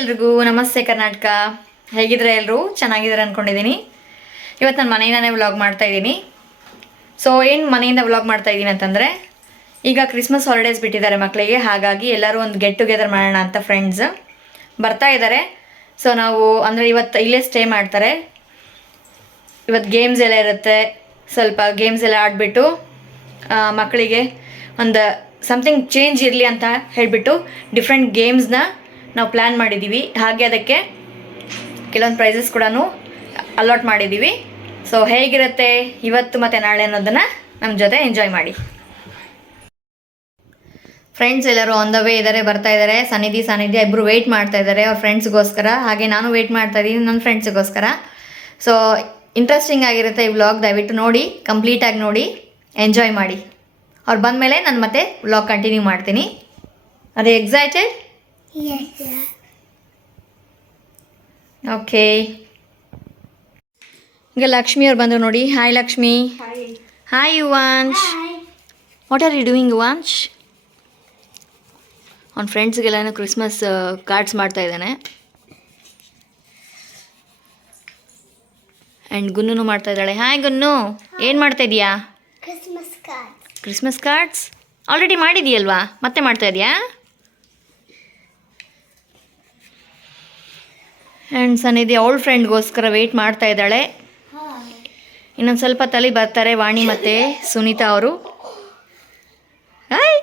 ಎಲ್ರಿಗೂ ನಮಸ್ತೆ ಕರ್ನಾಟಕ. ಹೇಗಿದ್ರೆ ಎಲ್ಲರೂ ಚೆನ್ನಾಗಿದ್ದಾರೆ ಅಂದ್ಕೊಂಡಿದ್ದೀನಿ. ಇವತ್ತು ನಾನು ಮನೆಯಿಂದನೇ ವ್ಲಾಗ್ ಮಾಡ್ತಾ ಇದ್ದೀನಿ. ಸೊ ಏನು ಮನೆಯಿಂದ ವ್ಲಾಗ್ ಮಾಡ್ತಾ ಇದ್ದೀನಿ ಅಂತಂದರೆ, ಈಗ ಕ್ರಿಸ್ಮಸ್ ಹಾಲಿಡೇಸ್ ಬಿಟ್ಟಿದ್ದಾರೆ ಮಕ್ಕಳಿಗೆ, ಹಾಗಾಗಿ ಎಲ್ಲರೂ ಒಂದು ಗೆಟ್ ಟುಗೆದರ್ ಮಾಡೋಣ ಅಂತ ಫ್ರೆಂಡ್ಸ್ ಬರ್ತಾ ಇದ್ದಾರೆ. ಸೊ ನಾವು ಅಂದರೆ ಇವತ್ತು ಇಲ್ಲೇ ಸ್ಟೇ ಮಾಡ್ತಾರೆ. ಇವತ್ತು ಗೇಮ್ಸ್ ಎಲ್ಲ ಇರುತ್ತೆ, ಸ್ವಲ್ಪ ಗೇಮ್ಸ್ ಎಲ್ಲ ಆಡಿಬಿಟ್ಟು ಮಕ್ಕಳಿಗೆ ಒಂದು ಸಮಥಿಂಗ್ ಚೇಂಜ್ ಇರಲಿ ಅಂತ ಹೇಳಿಬಿಟ್ಟು ಡಿಫ್ರೆಂಟ್ ಗೇಮ್ಸ್ನ ನಾವು ಪ್ಲ್ಯಾನ್ ಮಾಡಿದ್ದೀವಿ. ಹಾಗೆ ಅದಕ್ಕೆ ಕೆಲವೊಂದು ಪ್ರೈಸಸ್ ಕೂಡ ಅಲಾಟ್ ಮಾಡಿದ್ದೀವಿ. ಸೊ ಹೇಗಿರುತ್ತೆ ಇವತ್ತು ಮತ್ತು ನಾಳೆ ಅನ್ನೋದನ್ನು ನಮ್ಮ ಜೊತೆ ಎಂಜಾಯ್ ಮಾಡಿ. ಫ್ರೆಂಡ್ಸ್ ಎಲ್ಲರೂ ಆನ್ ದ ವೇ ಇದ್ದಾರೆ, ಬರ್ತಾ ಇದ್ದಾರೆ. ಸಾನಿಧ್ಯ ಇಬ್ಬರು ವೆಯ್ಟ್ ಮಾಡ್ತಾ ಇದ್ದಾರೆ ಅವ್ರ ಫ್ರೆಂಡ್ಸ್ಗೋಸ್ಕರ. ಹಾಗೆ ನಾನು ವೆಯ್ಟ್ ಮಾಡ್ತಾ ಇದ್ದೀನಿ ನನ್ನ ಫ್ರೆಂಡ್ಸ್ಗೋಸ್ಕರ. ಸೊ ಇಂಟ್ರೆಸ್ಟಿಂಗ್ ಆಗಿರುತ್ತೆ ಈ ವ್ಲಾಗ್, ದಯವಿಟ್ಟು ನೋಡಿ, ಕಂಪ್ಲೀಟಾಗಿ ನೋಡಿ, ಎಂಜಾಯ್ ಮಾಡಿ. ಅವ್ರು ಬಂದಮೇಲೆ ನಾನು ಮತ್ತೆ ವ್ಲಾಗ್ ಕಂಟಿನ್ಯೂ ಮಾಡ್ತೀನಿ. ಅದೇ ಎಕ್ಸೈಟೆಡ್? ಓಕೆ. ಈಗ ಲಕ್ಷ್ಮಿ ಅವ್ರು ಬಂದರು ನೋಡಿ. Hi Lakshmi. Hi Yuvansh. What are you doing Yuvansh? ಅವ್ನ ಫ್ರೆಂಡ್ಸ್ಗೆಲ್ಲನೂ ಕ್ರಿಸ್ಮಸ್ ಕಾರ್ಡ್ಸ್ ಮಾಡ್ತಾ ಇದ್ದಾನೆ. ಆ್ಯಂಡ್ ಗುನ್ನೂ ಮಾಡ್ತಾ ಇದ್ದಾಳೆ. ಹಾಯ್ ಗುನ್ನು, ಏನು ಮಾಡ್ತಾ ಇದೀಯಾ? ಕ್ರಿಸ್ಮಸ್ ಕಾರ್ಡ್ಸ್ ಆಲ್ರೆಡಿ ಮಾಡಿದೆಯಲ್ವಾ, ಮತ್ತೆ ಮಾಡ್ತಾ ಇದೆಯಾ? ಆ್ಯಂಡ್ ಸನ್ನಿಧಿ ಅವಳ ಫ್ರೆಂಡ್ಗೋಸ್ಕರ ವೆಯ್ಟ್ ಮಾಡ್ತಾ ಇದ್ದಾಳೆ. ಇನ್ನೊಂದು ಸ್ವಲ್ಪ ತಲೆ ಬರ್ತಾರೆ ವಾಣಿ ಮತ್ತು ಸುನೀತಾ ಅವರು. ಹಾಯ್.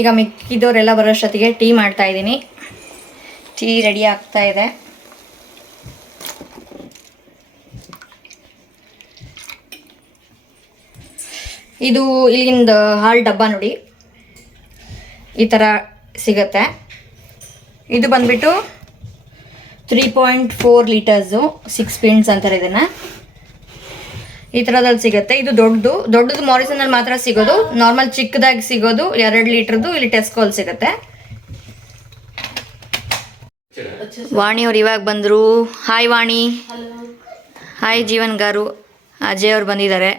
ಈಗ ಮಿಕ್ಕಿದವರೆಲ್ಲ ಬರೋಷ್ಟೊತ್ತಿಗೆ ಟೀ ಮಾಡ್ತಾ ಇದ್ದೀನಿ. ಟೀ ರೆಡಿ ಆಗ್ತಾ ಇದೆ. ಇದು ಇಲ್ಲಿಂದ ಹಾಲು ಡಬ್ಬ ನೋಡಿ, ಈ ಥರ ಸಿಗತ್ತೆ. ಇದು ಬಂದುಬಿಟ್ಟು 3.4 ಲೀಟರ್ಸು 6 ಪಿನ್ಸ್ ಅಂತಾರೆ ಇದನ್ನು. ಈ ಥರದಲ್ಲಿ ಸಿಗುತ್ತೆ. ಇದು ದೊಡ್ಡದು ಮಾರಿಸನಲ್ಲಿ ಮಾತ್ರ ಸಿಗೋದು. ನಾರ್ಮಲ್ ಚಿಕ್ಕದಾಗಿ ಸಿಗೋದು 2 ಲೀಟ್ರದ್ದು ಇಲ್ಲಿ ಟೆಸ್ಕೋಲ್ ಸಿಗುತ್ತೆ. ವಾಣಿಯವ್ರು ಇವಾಗ ಬಂದರು. ಹಾಯ್ ವಾಣಿ. ಹಾಯ್ ಜೀವನ್ ಗಾರು. ಅಜಯ್ ಅವ್ರು ಬಂದಿದ್ದಾರೆ.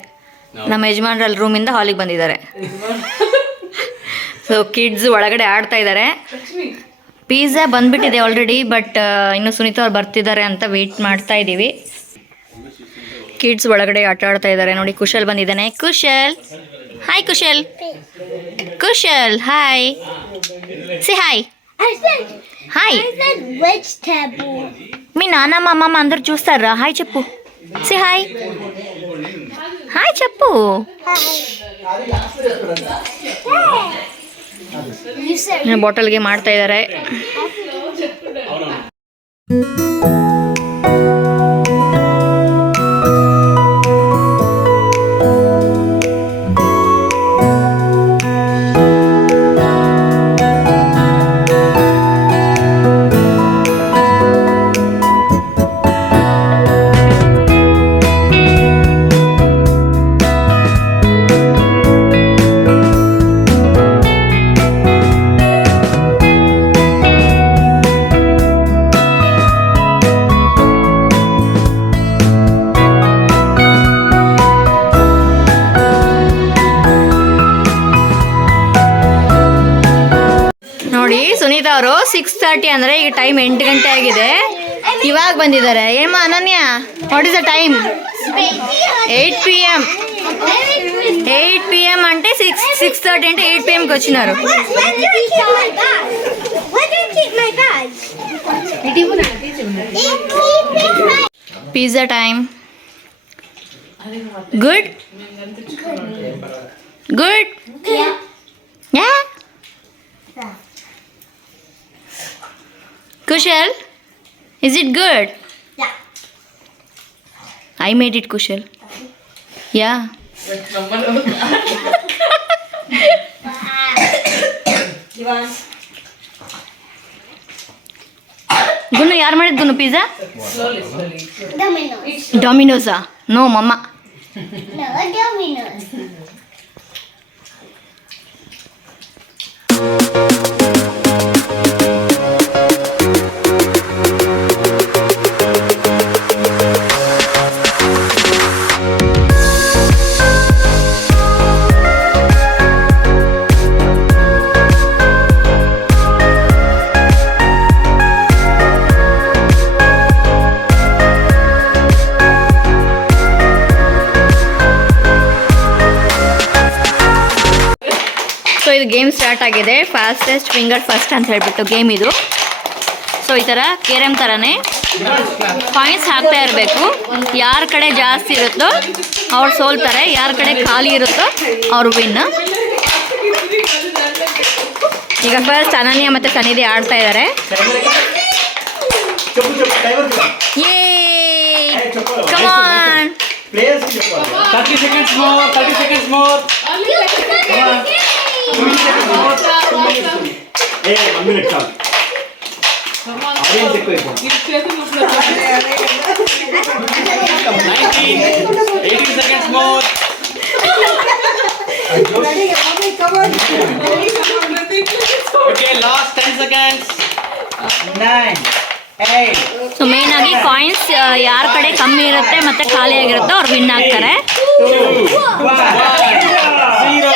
ನಮ್ಮ ಯಜಮಾನ್ರಲ್ಲಿ ರೂಮಿಂದ ಹಾಲಿಗೆ ಬಂದಿದ್ದಾರೆ. ಸೊ ಕಿಡ್ಸ್ ಒಳಗಡೆ ಆಡ್ತಾ ಇದ್ದಾರೆ. ಪಿಜ್ಜಾ ಬಂದುಬಿಟ್ಟಿದೆ ಆಲ್ರೆಡಿ, ಬಟ್ ಇನ್ನು ಸುನೀತಾ ಅವ್ರು ಬರ್ತಿದ್ದಾರೆ ಅಂತ ವೆಯ್ಟ್ ಮಾಡ್ತಾ ಇದ್ದೀವಿ. ಕಿಡ್ಸ್ ಒಳಗಡೆ ಆಟ ಆಡ್ತಾ ಇದ್ದಾರೆ ನೋಡಿ. ಕುಶಲ್ ಬಂದಿದ್ದಾನೆ. Kushal, hi Kushal. Kushal hi. See hi. Hi మీ నాన్నమ్మ అమ్మమ్మ అందరు చూస్తారా? హాయ్ చెప్పు. C hi. హాయ్ చెప్పు. ಬಾಟಲ್ಗೆ ಮಾಡ್ತಾ ಇದ್ದಾರೆ. ನೋಡಿ ಸುನೀತಾ ಅವರು 6:30 ಅಂದರೆ ಈಗ ಟೈಮ್ 8 ಗಂಟೆ ಆಗಿದೆ. ಇವಾಗ ಬಂದಿದ್ದಾರೆ. ಏಮ್ಮ ಅನನ್ಯ, what is the time? 8 PM. 8 PM అంటే 6:30 అంటే 8 PMకి వచ్చినారు. Pizza time. Good good. Yeah. Kushal, is it good? Yeah. I made it, Kushal. Yeah. Gunu, yaar ಮಾಡಿದ್ದು Gunu pizza? Domino's. Domino's. No, mama. No, Domino's. ಇದು game start ಆಗಿದೆ. Fastest finger first ಅಂತ ಹೇಳ್ಬಿಟ್ಟು game ಇದು. So ಈ ಥರ carrom ಥರನೇ coins ಹಾಕ್ತಾ ಇರಬೇಕು. ಯಾರ ಕಡೆ ಜಾಸ್ತಿ ಇರುತ್ತೋ ಅವ್ರು ಸೋಲ್ತಾರೆ, ಯಾರ ಕಡೆ ಖಾಲಿ ಇರುತ್ತೋ ಅವ್ರು ವಿನ್. ಈಗ ಫಸ್ಟ್ ಅನನ್ಯ ಮತ್ತು ಸನ್ನಿಧಿ ಆಡ್ತಾ ಇದ್ದಾರೆ. ಯೇ come on. 30 seconds more. 30 seconds more. Hey, 1 minute come. Come on. 19, 18 seconds more. Okay, last 10 seconds. 9, 8. So main ಆಗಿ ಕಾಯಿನ್ಸ್ ಯಾರ ಕಡೆ ಕಮ್ಮಿ ಇರುತ್ತೆ ಮತ್ತೆ ಖಾಲಿ ಆಗಿರುತ್ತೋ ಅವ್ರು ವಿನ್ ಆಗ್ತಾರೆ. 2, 1, 0.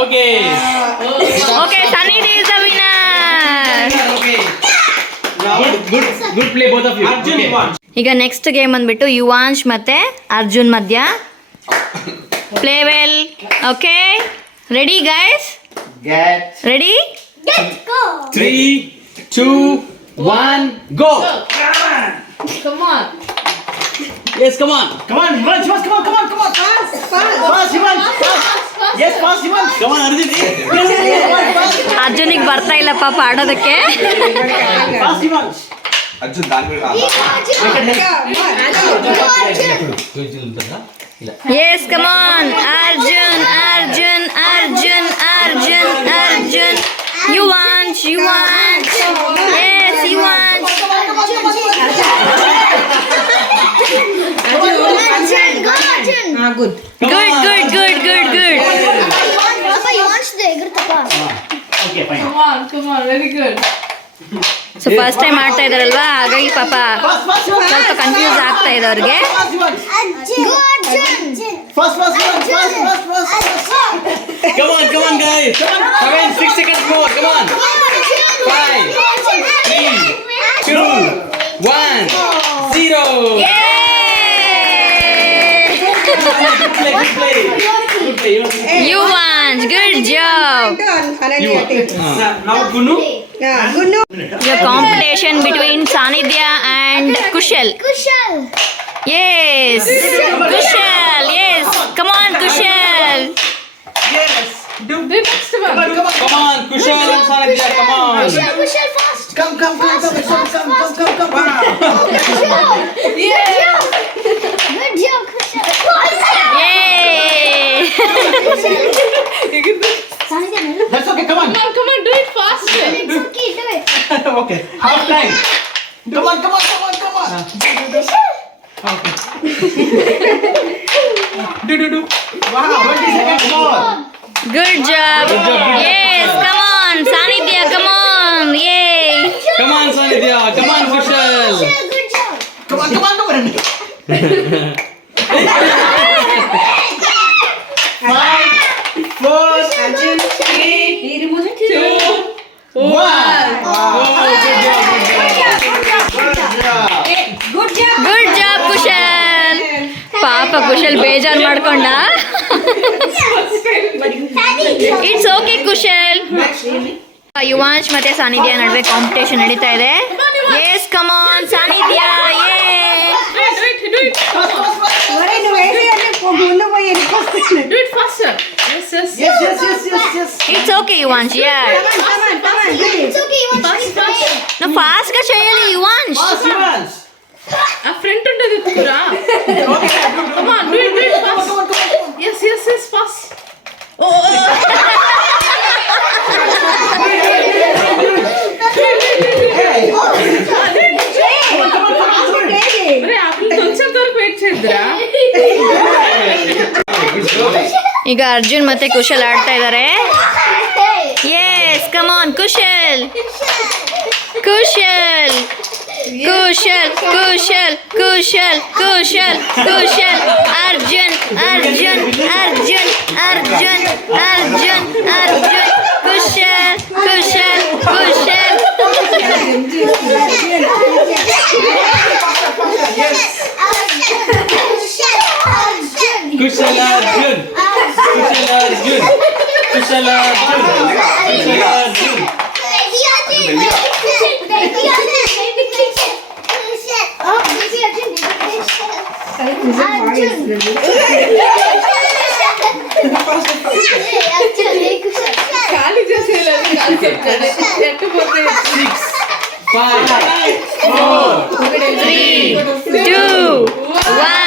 Okay. ಓಕೆ, ಸನ್ನಿಧಿ is the winner. Good play both of you. Arjun won. ಈಗ ನೆಕ್ಸ್ಟ್ ಗೇಮ್ ಬಂದ್ಬಿಟ್ಟು ಯುವಾಂಶ್ ಮತ್ತೆ ಅರ್ಜುನ್ ಮಧ್ಯ. Play well. Okay, ready guys? Get. Ready? Let's go. 3, 2, 1, go. Come on. Yes, come on. Come on, Himansh, come on. Fast, Himansh, fast. Yes, fast, Himansh. Come on, Arjun. ಅರ್ಜುನಿಗೆ ಬರ್ತಾ ಇಲ್ಲ ಪಾಪ ಆಡೋದಕ್ಕೆ. Fast, Himansh. Arjun ದಾನ್ಗಳು Yes, come on. Arjun. Yuvansh. Yes, Yuvansh. Arjun, go Arjun. Good. Good. Papa, you want to egrutappa. Okay, fine. Come on. Very good. So first time ಆಡ್ತಾ ಇದಾರಲ್ವಾ, ಹಾಗಾಗಿ ಪಾಪ ಸ್ವಲ್ಪ ಕನ್ಫ್ಯೂಸ್ ಆಗ್ತಾ ಇದೆ ಅವ್ರಿಗೆ. Arjun. Go Arjun. Fast. Come on, guys. 7, 6 seconds more. Come on. 5, 3, 2, 1, 0. Good play. Yuvansh, good job. Now, Gunu. The competition between Sanidhya and Kushal. Kushal. Yes. Kushal. Yes. Come on, Kushal. Yes. The next one. Come on, Kushal and Sanidhya. Come on. Kushal fast. Come. Kushal. Yeah. Good job, Kushal. Yay. That's okay. Come on. Come on. Do it faster. It's okay, do it. Okay. Half time. Come on. Kushal. Okay. Do. Wow. 20 seconds more. Good job. Yes. Come on, Sanidhya. Come on. Yay. Come on, Sanidhya. Come on, Kushal. Good job. Come on. 5, 4, 3, 2, 1. Good job. Good job, Kushal. ಪಾಪ ಕುಶಲ್ ಬೇಜಾರು ಮಾಡ್ಕೊಂಡ. It's okay Kushal. ಯುವಾಂಶ್ ಮತ್ತೆ ಸಾನಿಧ್ಯ ನಡುವೆ competition ನಡೀತಾ ಇದೆ. S, come on ಸಾನಿಧ್ಯ. ಯೇ. Do it. Do it faster. Yes. It's okay Yuvansh. Yeah. It's okay, you want to play. నువ్వు ఫాస్ట్ గా చేయాలి యువాంశ్. A friend ఉండదు కూడా. Come on. Do it fast. Yes. Fast. అరే ఆపిల్ వచ్చేంత వరకు వెయిట్ చేద్దురా. ಈಗ ಅರ್ಜುನ್ ಮತ್ತೆ ಕುಶಲ್ ಆಡ್ತಾ ಇದ್ದಾರೆ. Yes, come on Kushal. Arjun. Kushal Arjun. Mr. Arjun. Mr. Arjun. ఖాళీ చేసేయాలి కాన్సెప్ట్ ఎట్టపోతే 6, 5, 4, 3, 2, 1. 0.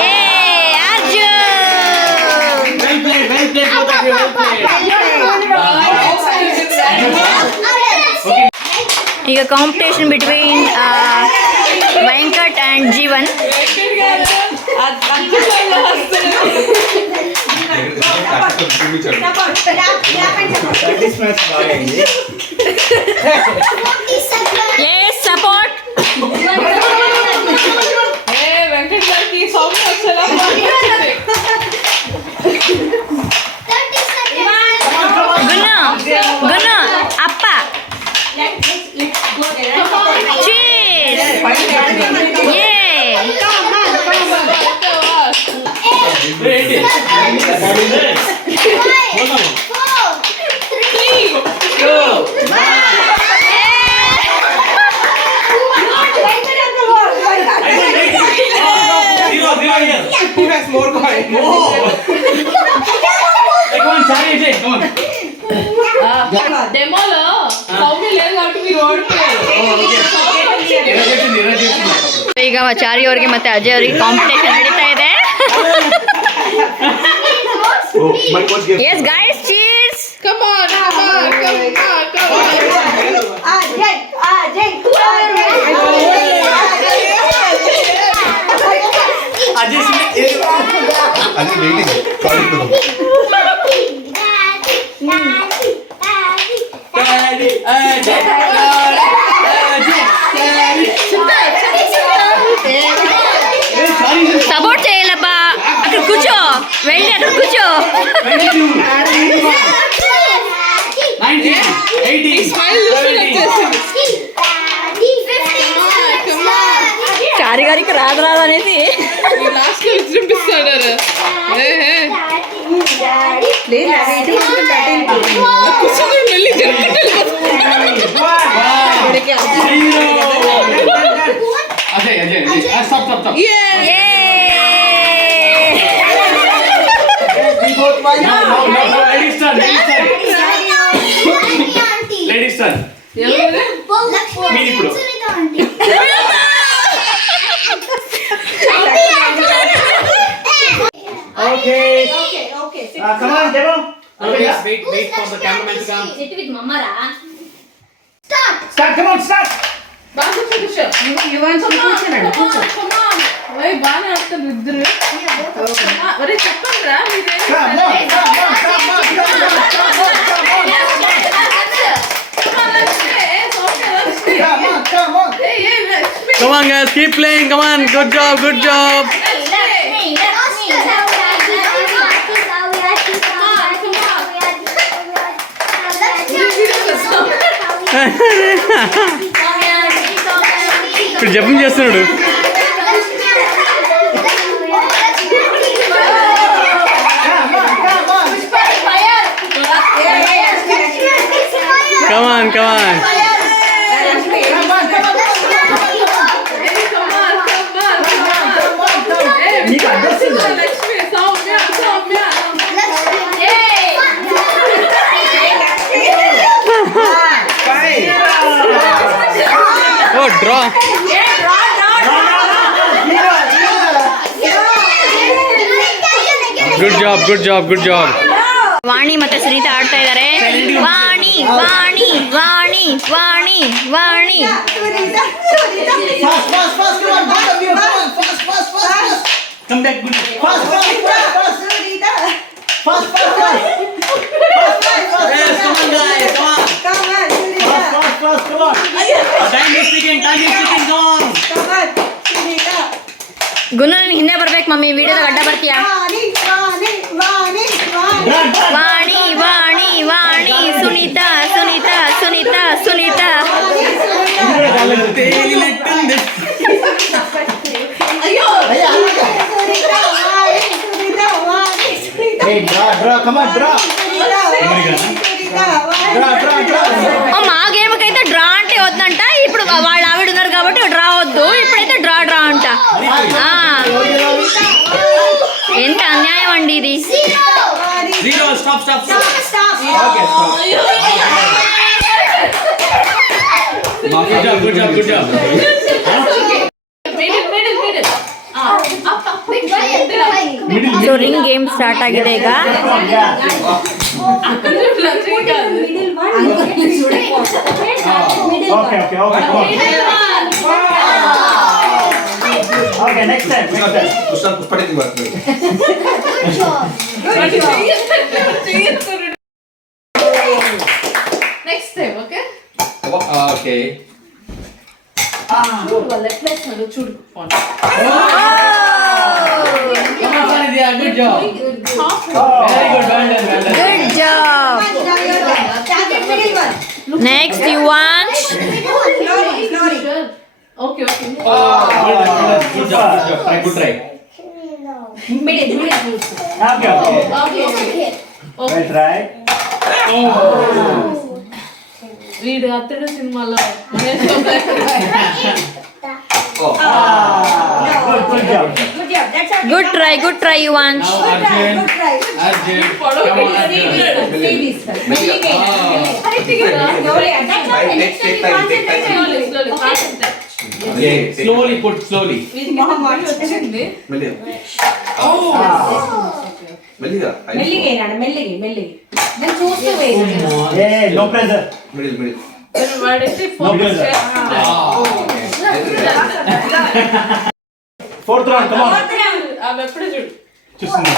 Yay, Arjun! Well played, both of you, well played. ಈಗ competition between Venkat and Jeevan. Yes, support. Venkat గారికి సౌండ్ వచ్చేలా Gunu, appa. Cheers. Yay. Ready. Hold on. 2, 0 here. Who has more coin? Come on, Charlie, Jay, come on. డెమోలో Soumya లేదు కాబట్టి మీరు ఓడిపోయారు. ಈಗ ಚಾರಿ ಅವ್ರಿಗೆ ಮತ್ತೆ ಅಜಯ್ ಅವ್ರಿಗೆ ಕಾಂಪಿಟೇಷನ್ ನಡೀತಾ ಇದೆ. Yes guys, cheers. Come on, come on, come on, come on. Ajay waiting. Calling to them. Daddy, Ajay, support చేయాలబ్బా. అక్కడ కూర్చో, వెళ్ళి అక్కడ కూర్చో. 22, 19, 18, స్మైల్ చూసి 17. చారి గారికి రాదు అనేసి లాస్ట్ లో విజృంభిస్తాడు. కూర్చొని వెళ్ళి జరుపుకుంటారు. Ajay. Stop. Yay! No. Ladies turn. మీరు ఇప్పుడు. Okay. Come on, Demo. Wait for the cameraman to come. Start. Come on, start. బాగా కూర్చో. బాగానే ఆడుతారు ఇద్దరు. ఒరే చెప్పండి రా Come on, guys, keep playing. Come on, good job. ఇప్పుడు జపం చేస్తున్నాడు. Come on. Lakshmi Soumya Oh, draw. Good job. ವಾಣಿ ಮತ್ತೆ ಸುನೀತಾ ಆಡ್ತಾ ಇದ್ದಾರೆ. ವಾಣಿ. Come back, good. Fast. Yes, come on, guys. Come on. Fast. Come on. Time is ticking. Come on. ಗುನು ನೀನ್ ಹಿಂದೆ ಬರ್ಬೇಕು mummy, ವಿಡಿಯೋದಾಗ ಅಡ್ಡ ಬರ್ತೀಯಾ? ವಾಣಿ Sunita. Hey, draw. Come on, draw. ಆ ಎಂತ ಅನ್ಯಾಯ ಮಾಡಿರಿ. Zero. Stop. Okay, stop. Good job. Middle. Up. So ring game start ಆಗಿದೆ ಈಗ. Okay, next time. ಪುಷ್ಪಟಿಗೆ ಬರ್ತದೆ. Next time, okay? Okay. Let's not choose one. Come on, Sanidhya, good job. Very good, well done. Good job. Next Yuvansh. Okay. Good job. Good try. Okay. Well tried. వీడు అతడు సినిమాలో Good job. Good try Yuvansh. Now Arjun. Come on, Arjun. Okay, slowly put, slowly. మెల్లిగా Hey, no pressure. Middle వాడైతే No pressure. Fourth round, come on. అవి ఎప్పుడే చూడు చూస్తుంది.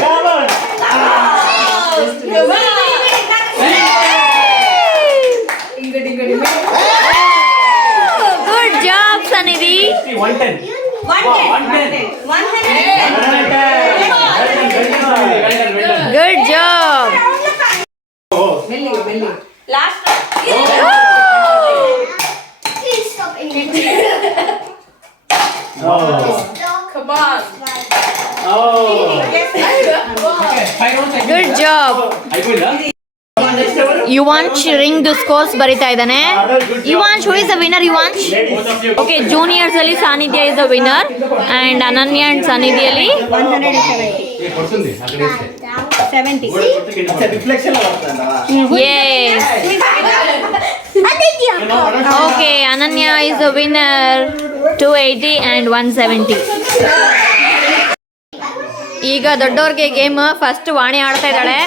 Come on. Good job Sannidhi. 110. 110. Good job. Come on. Good job. Yuvansh ring scores ಬರಿತಾ ಇದ್ದಾನೆ. Yuvansh who is the winner? Yuvansh. Okay, juniors ಅಲ್ಲಿ Sanidhya is the winner and Ananya and ಸಾನಿಧ್ಯಲಿ 70. Reflection yes. Okay, Ananya is the winner 280 and 170. ಈಗ ದೊಡ್ಡವ್ರಿಗೆ ಗೇಮ್ ಫಸ್ಟ್ ವಾಣಿ ಆಡ್ತಾ ಇದ್ದಾಳೆ.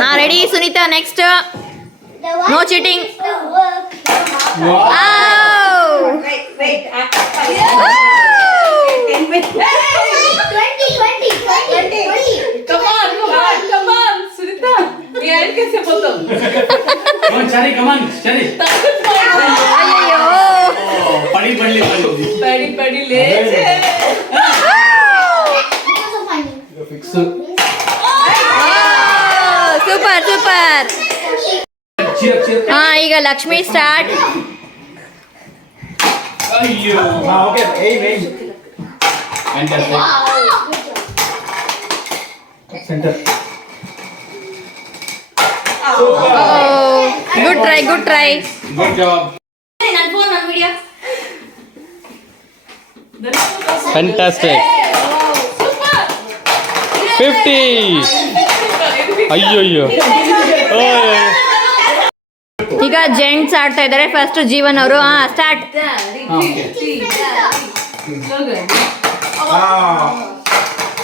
ಹಾ, ready Sunita, next. No cheating. Come on, Sunita. We are कैसे बोलते? Come on, Chari, come on, Chari. ಅಯ್ಯೋ, Padi. Padi ले जे. ಸೂಪರ್. Cheer. ಹಾ, ಈಗ Lakshmi start. Ayyo. Okay, aim. Fantastic. Center. Good try. Good job. Fantastic. 50. ಅಯ್ಯೋ. ಈಗ ಜೆಂಟ್ಸ್ ಆಡ್ತಾ ಇದ್ದಾರೆ. ಫಸ್ಟ್ ಜೀವನ್ ಅವರು. Start.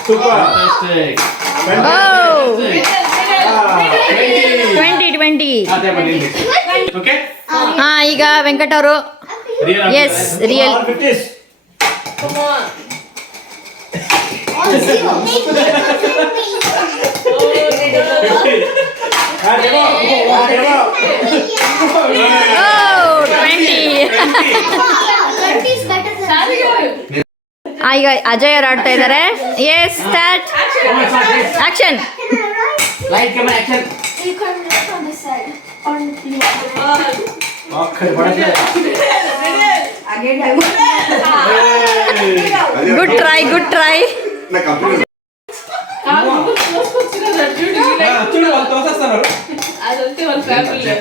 Super. Fantastic. Oh. 20. 20. Okay? ಹಾ, ಈಗ ವೆಂಕಟ್ ಅವರು. Real. Yes, real. All 50s. Come on. Demo. Oh, 20. ಈಗ ಅಜಯ್ ಅವ್ರು ಆಡ್ತಾ ಇದ್ದಾರೆ. Yes, start. Action. Light camera action. You can look on this side. On the Okay, what is it? Good try good try. చూడు వాళ్ళు తోసేస్తున్నారు. అదంతే వాళ్ళ family.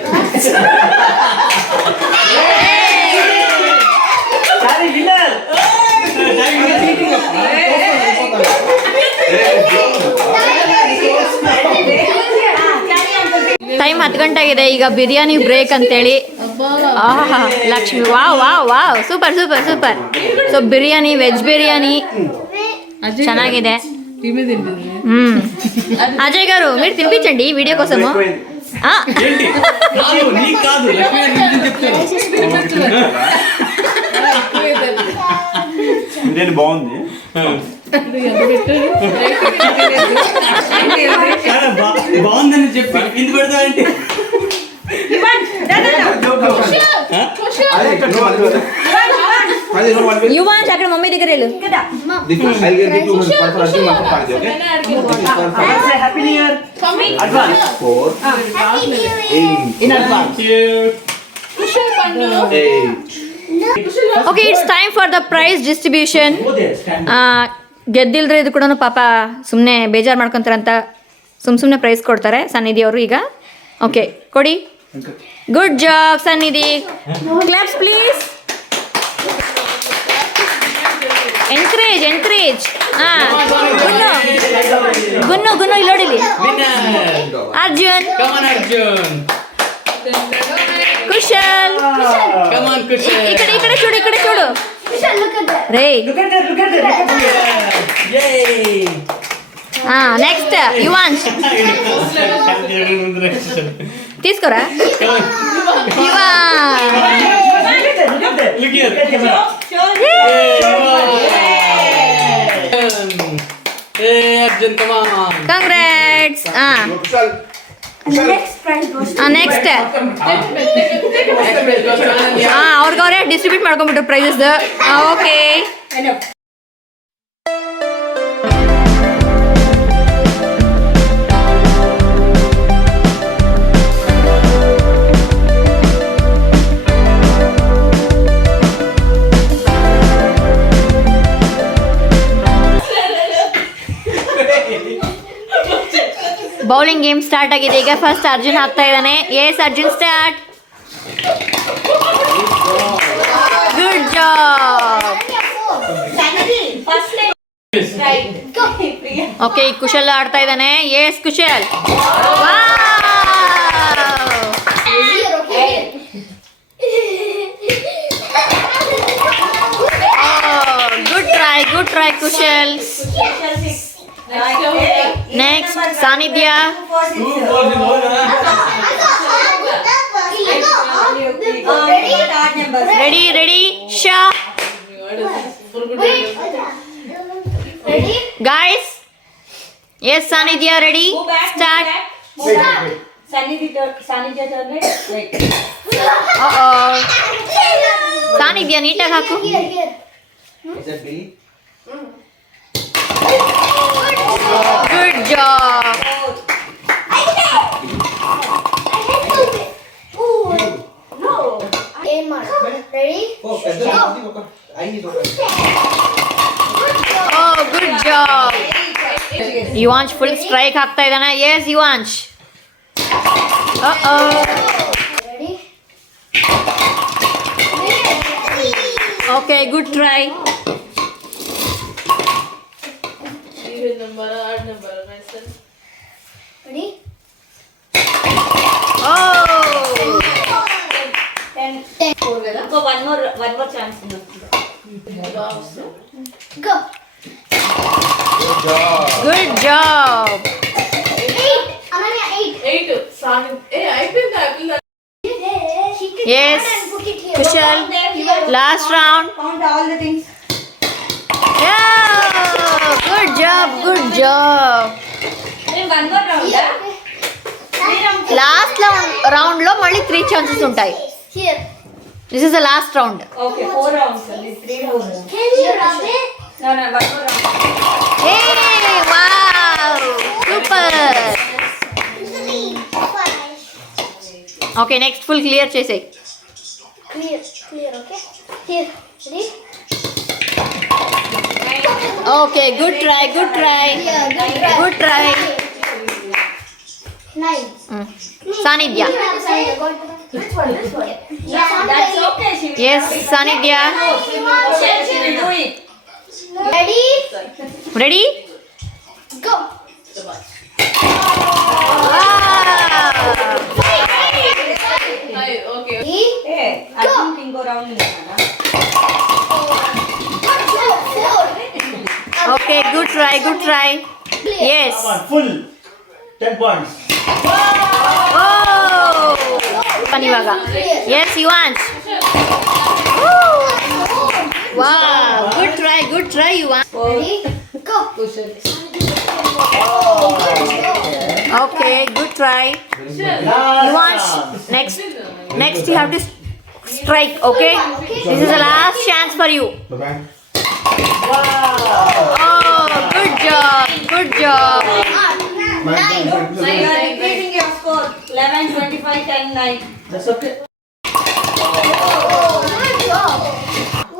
Time 10 ಗಂಟೆ ಆಗಿದೆ. ಈಗ ಬಿರಿಯಾನಿ ಬ್ರೇಕ್ ಅಂತೇಳಿ. ಆಹಾ Lakshmi wow wow wow super super super. So biryani veg biryani ಚೆನ್ನಾಗಿದೆ. అజయ్ గారు మీరు తినిపించండి వీడియో కోసము. ఏంటి కాదు నీ కాదు లక్ష్మీ గారు చెప్తాను. బిర్యానీ బాగుంది. బాగుందని చెప్పి ఇంత పెడతా అంటే యువాన్స్ అక్కడ మమ్మీ దగ్గర వెళ్ళు. Okay it's time for the prize distribution. ಗೆದ್ದಿಲ್ದ್ರೆ ಇದು ಕೂಡ ಪಾಪ ಸುಮ್ಮನೆ ಬೇಜಾರು ಮಾಡ್ಕೊತಾರಂತ ಸುಮ್ಮನೆ ಪ್ರೈಸ್ ಕೊಡ್ತಾರೆ ಸನ್ನಿಧಿ ಅವರು. ಈಗ ಓಕೆ ಕೊಡಿ. Good job Sannidhi. Claps please. Encourage encourage. Gunnu Gunnu Gunnu ಇಲ್ಲಿ ನೋಡಿಲಿ. ಅರ್ಜುನ್ ಕುಶಲ್ ಈ ಕಡೆ చూడు ಈ ಕಡೆ చూడు. రే నెక్స్ట్ యువాన్స్ తీసుకోరా. కంగ్రాట్స్. ನೆಕ್ಸ್ಟ್ ಅವ್ರಿಗವ್ರೆ ಡಿಸ್ಟ್ರಿಬ್ಯೂಟ್ ಮಾಡ್ಕೊಂಡ್ಬಿಟ್ರು prizes. Okay bowling game start ಆಗಿದೆ. ಈಗ ಫಸ್ಟ್ ಅರ್ಜುನ್ ಹಾಕ್ತಾ ಇದ್ದಾನೆ. Yes Arjun start. Good job. Okay Kushal ಆಡ್ತಾ ಇದ್ದಾನೆ. Yes Kushal. Good try Kushal. Next Sanidhya. Ready ready ಶಾ. Guys yes Sanidhya ready start. Sanidhya ನೀಟಾಗಿ ಹಾಕು. Good job. Good job. Yuvansh full strike ಹಾಕ್ತಾ ಇದ್ದಾನೆ. Yes Yuvansh. Okay good try. Number 8 number ಮೈಸನ್. Ready? Oh! 10. So one more chance. Go. Good job. 8. Ananya 8. 8. Sani. అయిపోయిందా? Yes. Kushal. Last round. Count all the things. Yeah. Good job. Good job. One more round. Last round lo mali 3 chances untai. Here. This is the last round. Okay, 4 rounds. 3 rounds. Can you rub it? No, one more round. Hey, wow. Super. Okay, next full clear chesei. Clear, okay? Here, ready? Okay good try good try good try. 9. ಸಾನಿಧ್ಯ. Which one? This one. That's okay. She will yes Sanidhya. she will do it. Ready? Ready? Go. Okay. Ready? Hey, Arjun can go round here. Okay good try good try. Yes. Come on, full. 10 points. ಇವಾಗ yes Yuvansh. Wow good try Yuvansh. Ready? Go. Okay good try Yuvansh. Next you have to strike. Okay this is the last chance for you. Good job good job. 9. So you are repeating your score. 11, 25, 10, 9. That's okay. Good job.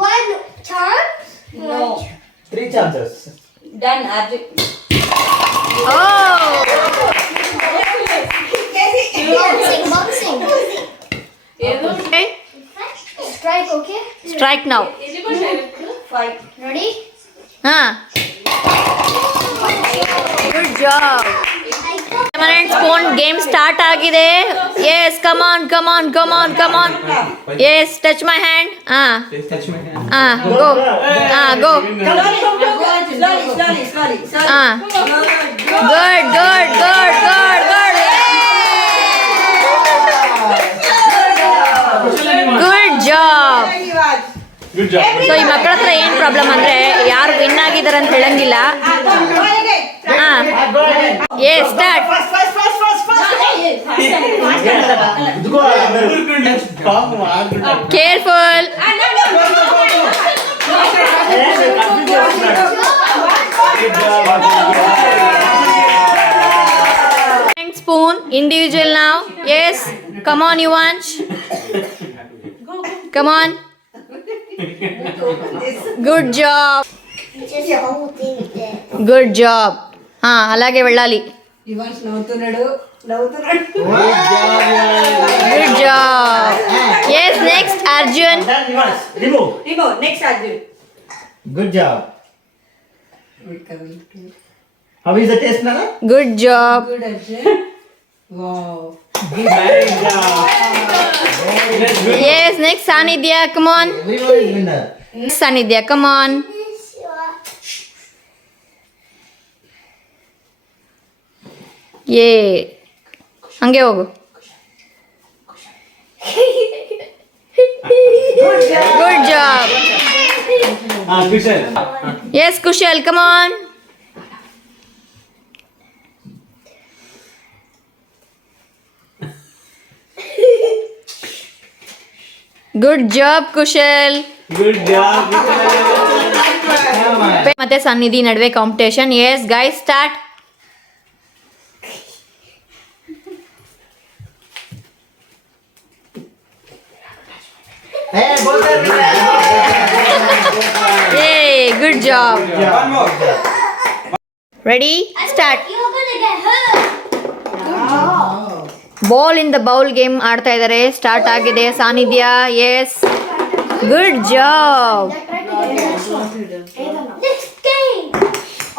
One chance. No. 3 chances. Done, Arjun. Boxing. Okay Strike, okay? Strike now. 5. Ready? ಹಾ good job. Spoon game start ಆಗಿದೆ. Yes come on come on come on come on. Yes touch my hand. Touch my hand. Go go. Slowly. Good good good good good good job. Good job. So ಈ ಮಕ್ಕಳ ಹತ್ರ ಏನು problem ಅಂದರೆ ಯಾರು win ಆಗಿದ್ದಾರೆ ಅಂತ ಹೇಳಂಗಿಲ್ಲ. ಹಾಂ ಎಸ್ ಸ್ಟಾರ್ಟ್. ಇದ್ಕೋ ಪಾಪ ಆಗ್ಬಿಟ್ಟ. Careful. Spoon individual now. Yes, come on Yuvansh. Come on. Good job. Just the whole thing there. Good job. అలాగే వెళ్ళాలి. Good job. Yes, next Arjun. Done, Nivash. Remove. Next Arjun. Good job. How is the taste, Nana? Good job. Very job. Yes, next Sanidhya. Come on. Everyone is winner. Sanidhya, come on. Yay. ಹಂಗೆ ಹೋಗು. Good job. Kushal. Yes, Kushal, come on. Good job, Kushal. Good job. Come on. ಮತ್ತೆ ಸನ್ನಿಧಿ ನಡುವೆ competition. Yes guys start. Hey, both are winner. Yay, good job. One more. Ready? Start. You're gonna get hurt. Ball in the bowl game ಆಡ್ತಾ ಇದ್ದಾರೆ. Start ಆಗಿದೆ. Sanidhya. Yes good job. Next game.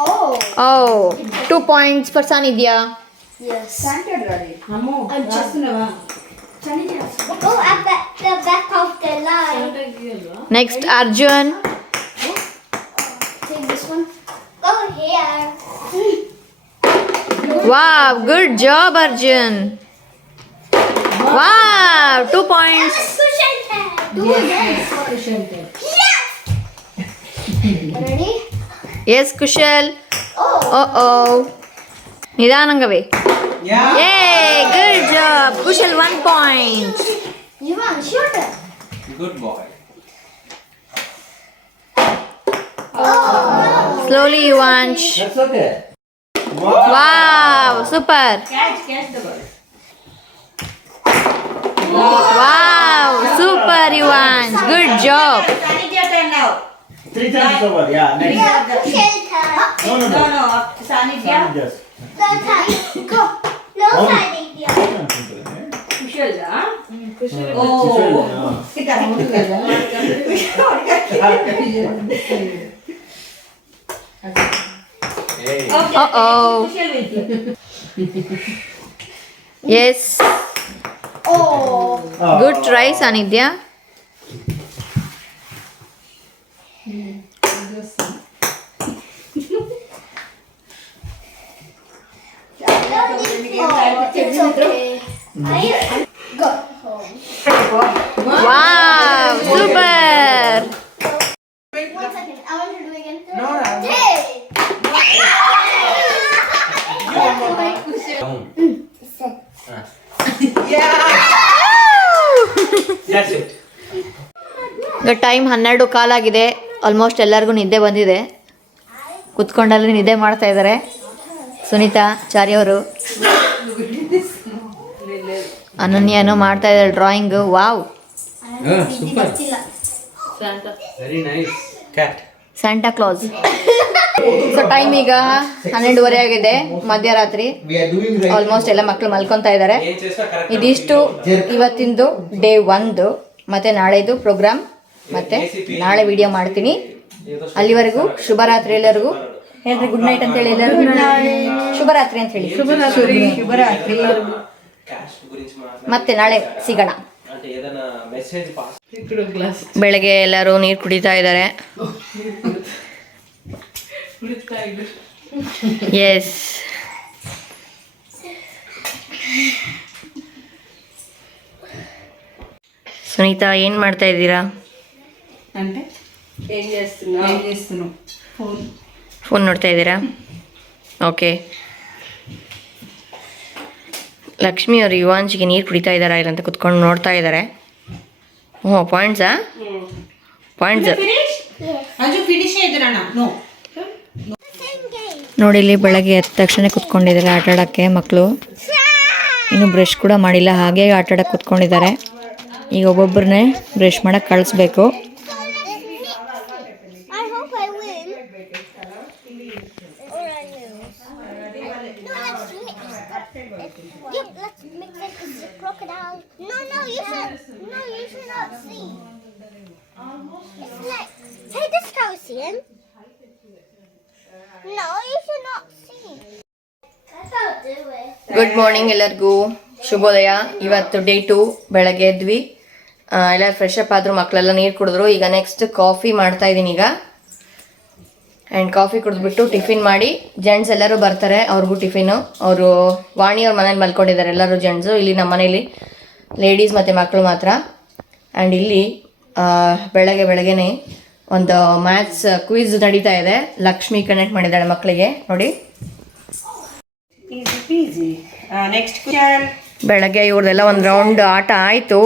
Oh. Oh 2 points for Sanidhya. Yes. Go at the back of the line. Next Arjun. Take this one. Go here. Wow good job Arjun. Wow 2 points. Cushion tag. Do again. Yes. Ready? Yes Kushal. Oh. Oh ನಿಧಾನಂಗವೇ. Yeah. Hey good job Kushal 1 point. Yuvan, shoot it. Good boy. Slowly Yuvansh. That's okay. Wow, super. Catch the ball. Wow, super Yuvansh. Good job. Sanidhya turn now. 3 times over. Yeah, next. Shelter. No, no, No, no. no. Sanidhya. Just. No time. Go. No time. Kushal, huh? Oh. Hey. Uh-oh. Kushal will play. Yes. Oh. Good try, Sanidhya. It's okay. Go home. Wow, super. 1 second. I want to do it again. Hey. That's it. ಈಗ time 12 ಕಾಲಾಗಿದೆ. Almost ಎಲ್ಲರಿಗೂ ನಿದ್ದೆ ಬಂದಿದೆ. ಕುತ್ಕೊಂಡಲ್ಲಿ ನಿದ್ದೆ ಮಾಡ್ತಾ ಇದ್ದಾರೆ. ಸುನೀತಾ ಚಾರಿ ಅವರು, ಅನನ್ಯನೂ ಮಾಡ್ತಾ ಇದ್ದಾರೆ drawing. Wow, Super. Very nice. Cat. Santa class. So time ಈಗ 12:30 ಆಗಿದೆ, ಮಧ್ಯರಾತ್ರಿ. We are doing right. Almost ಎಲ್ಲ ಮಕ್ಕಳು ಮಲ್ಕೊತಾ ಇದ್ದಾರೆ. ಇದಿಷ್ಟು ಇವತ್ತಿಂದು ಡೇ 1. ಮತ್ತೆ ನಾಳೆದು ಪ್ರೋಗ್ರಾಮ್, ಮತ್ತೆ ನಾಳೆ ವಿಡಿಯೋ ಮಾಡ್ತೀನಿ. ಅಲ್ಲಿವರೆಗೂ ಶುಭರಾತ್ರಿ ಎಲ್ಲರಿಗೂ. ಹೇಳ್ರಿ ಗುಡ್ ನೈಟ್ ಅಂತ ಹೇಳಿ ಎಲ್ಲರಿಗೂ. ಶುಭರಾತ್ರಿ ಅಂತ ಹೇಳಿ. ಶುಭರಾತ್ರಿ. ಮತ್ತೆ ನಾಳೆ ಸಿಗೋಣ. ಬೆಳಗ್ಗೆ ಎಲ್ಲರೂ ನೀರು ಕುಡಿತಾ ಇದ್ದಾರೆ. ಎಸ್, ಸುನೀತಾ ಏನು ಮಾಡ್ತಾ ಇದ್ದೀರಾ? అంటే ఏం చేస్తున్నావు ಫೋನ್ ನೋಡ್ತಾ ಇದ್ದೀರಾ? ಓಕೆ. ಲಕ್ಷ್ಮಿ ಅವರು ಯುವಾಂಜಿಗೆ ನೀರು ಕುಡಿತಾ ಇದ್ದಾರಾ ಇಲ್ಲ ಅಂತ ಕುತ್ಕೊಂಡು ನೋಡ್ತಾ ಇದ್ದಾರೆ. ಹ್ಞೂ, ಪಾಯಿಂಟ್ಸಾ? ಪಾಯಿಂಟ್ಸ್ ಅಂಜು ಫಿನಿಶ್ ಇದ್ರಣ್ಣ. ನೋ ನೋಡಿ, ಇಲ್ಲಿ ಬೆಳಗ್ಗೆ ಎದ್ದ ತಕ್ಷಣ ಕುತ್ಕೊಂಡಿದ್ದಾರೆ ಆಟ ಆಡೋಕ್ಕೆ ಮಕ್ಕಳು. ಇನ್ನು ಬ್ರಷ್ ಕೂಡ ಮಾಡಿಲ್ಲ, ಹಾಗೆ ಆಟ ಆಡೋಕ್ಕೆ ಕುತ್ಕೊಂಡಿದ್ದಾರೆ. ಈಗ ಒಬ್ಬೊಬ್ಬರನ್ನೇ ಬ್ರಷ್ ಮಾಡೋಕ್ಕೆ ಕಳಿಸ್ಬೇಕು. I hope I win. Or I lose. No, let's mix. Yep, let's mix it with the crocodile. No, you should not see. It's like, hey, this cow see him. No, you should not see. That's how I do it. Good morning ಎಲ್ಲರಿಗೂ, ಶುಭೋದಯ. ಇವತ್ತು day 2. ಬೆಳಗ್ಗೆ ಎದ್ವಿ, ಎಲ್ಲ fresh up ಆದರೂ, ಮಕ್ಕಳೆಲ್ಲ ನೀರು ಕುಡಿದ್ರು. ಈಗ next coffee ಮಾಡ್ತಾ ಇದ್ದೀನಿ ಈಗ. ಆ್ಯಂಡ್ ಕಾಫಿ ಕುಡಿದ್ಬಿಟ್ಟು ಟಿಫಿನ್ ಮಾಡಿ, ಜೆಂಟ್ಸ್ ಎಲ್ಲರೂ ಬರ್ತಾರೆ, ಅವ್ರಿಗೂ ಟಿಫಿನು. ಅವರು ವಾಣಿಯವ್ರ ಮನೇಲಿ ಮಲ್ಕೊಂಡಿದ್ದಾರೆ ಎಲ್ಲರೂ ಜೆಂಟ್ಸು. ಇಲ್ಲಿ ನಮ್ಮ ಮನೇಲಿ ಲೇಡೀಸ್ ಮತ್ತು ಮಕ್ಕಳು ಮಾತ್ರ. ಆ್ಯಂಡ್ ಇಲ್ಲಿ ಬೆಳಗ್ಗೆನೇ ಒಂದು ಮ್ಯಾಥ್ಸ್ ಕ್ವಿಝ್ ನಡೀತಾ ಇದೆ. ಲಕ್ಷ್ಮಿ ಕನೆಕ್ಟ್ ಮಾಡಿದ್ದಾಳೆ ಮಕ್ಕಳಿಗೆ, ನೋಡಿ. Next question. ಬೆಳಗ್ಗೆ ಇವ್ರದ್ದೆಲ್ಲ ಒಂದು ರೌಂಡ್ ಆಟ ಆಯಿತು,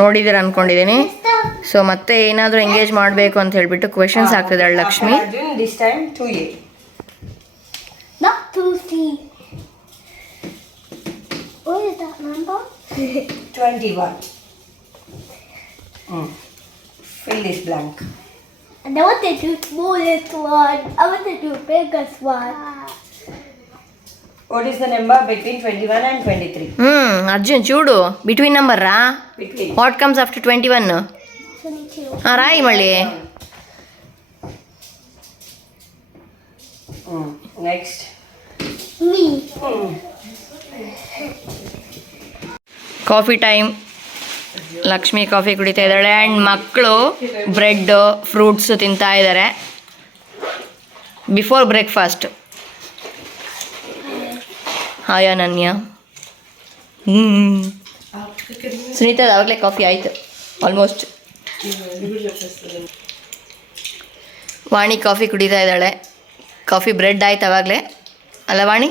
ನೋಡಿದ್ದೀರ ಅಂದ್ಕೊಂಡಿದ್ದೀನಿ. ಸೊ ಮತ್ತೆ ಏನಾದರೂ ಎಂಗೇಜ್ ಮಾಡಬೇಕು ಅಂತ ಹೇಳ್ಬಿಟ್ಟು ಕ್ವೆಶನ್ಸ್ ಆಗ್ತಿದ್ದಾಳೆ Lakshmi. This time 2A. Not 2C. What is that number? 21. Fill this blank. And I want to do smallest one. I want to do biggest one. What is the number between 21 and 23? Arjun ಚೂಡು, between ನಂಬರ್ರಾ? Between. What comes after 21? 22. ಹಾಂ, ರಾಯಿ ಮಳ್ಳಿ. Next. Me. Coffee time. Lakshmi coffee ಕುಡಿತಾ ಇದ್ದಾಳೆ. And ಮಕ್ಕಳು bread fruits ತಿಂತಾ ಇದ್ದಾರೆ ಬಿಫೋರ್ ಬ್ರೇಕ್ಫಾಸ್ಟ್. ಹಾಯ್ ಅನನ್ಯ. ಸುನೀತಾ ಆವಾಗಲೇ ಕಾಫಿ ಆಯಿತು ಆಲ್ಮೋಸ್ಟ್. ವಾಣಿ ಕಾಫಿ ಕುಡಿತಾ ಇದ್ದಾಳೆ. ಕಾಫಿ ಬ್ರೆಡ್ ಆಯ್ತು ಆವಾಗಲೇ ಅಲ್ಲ ವಾಣಿ?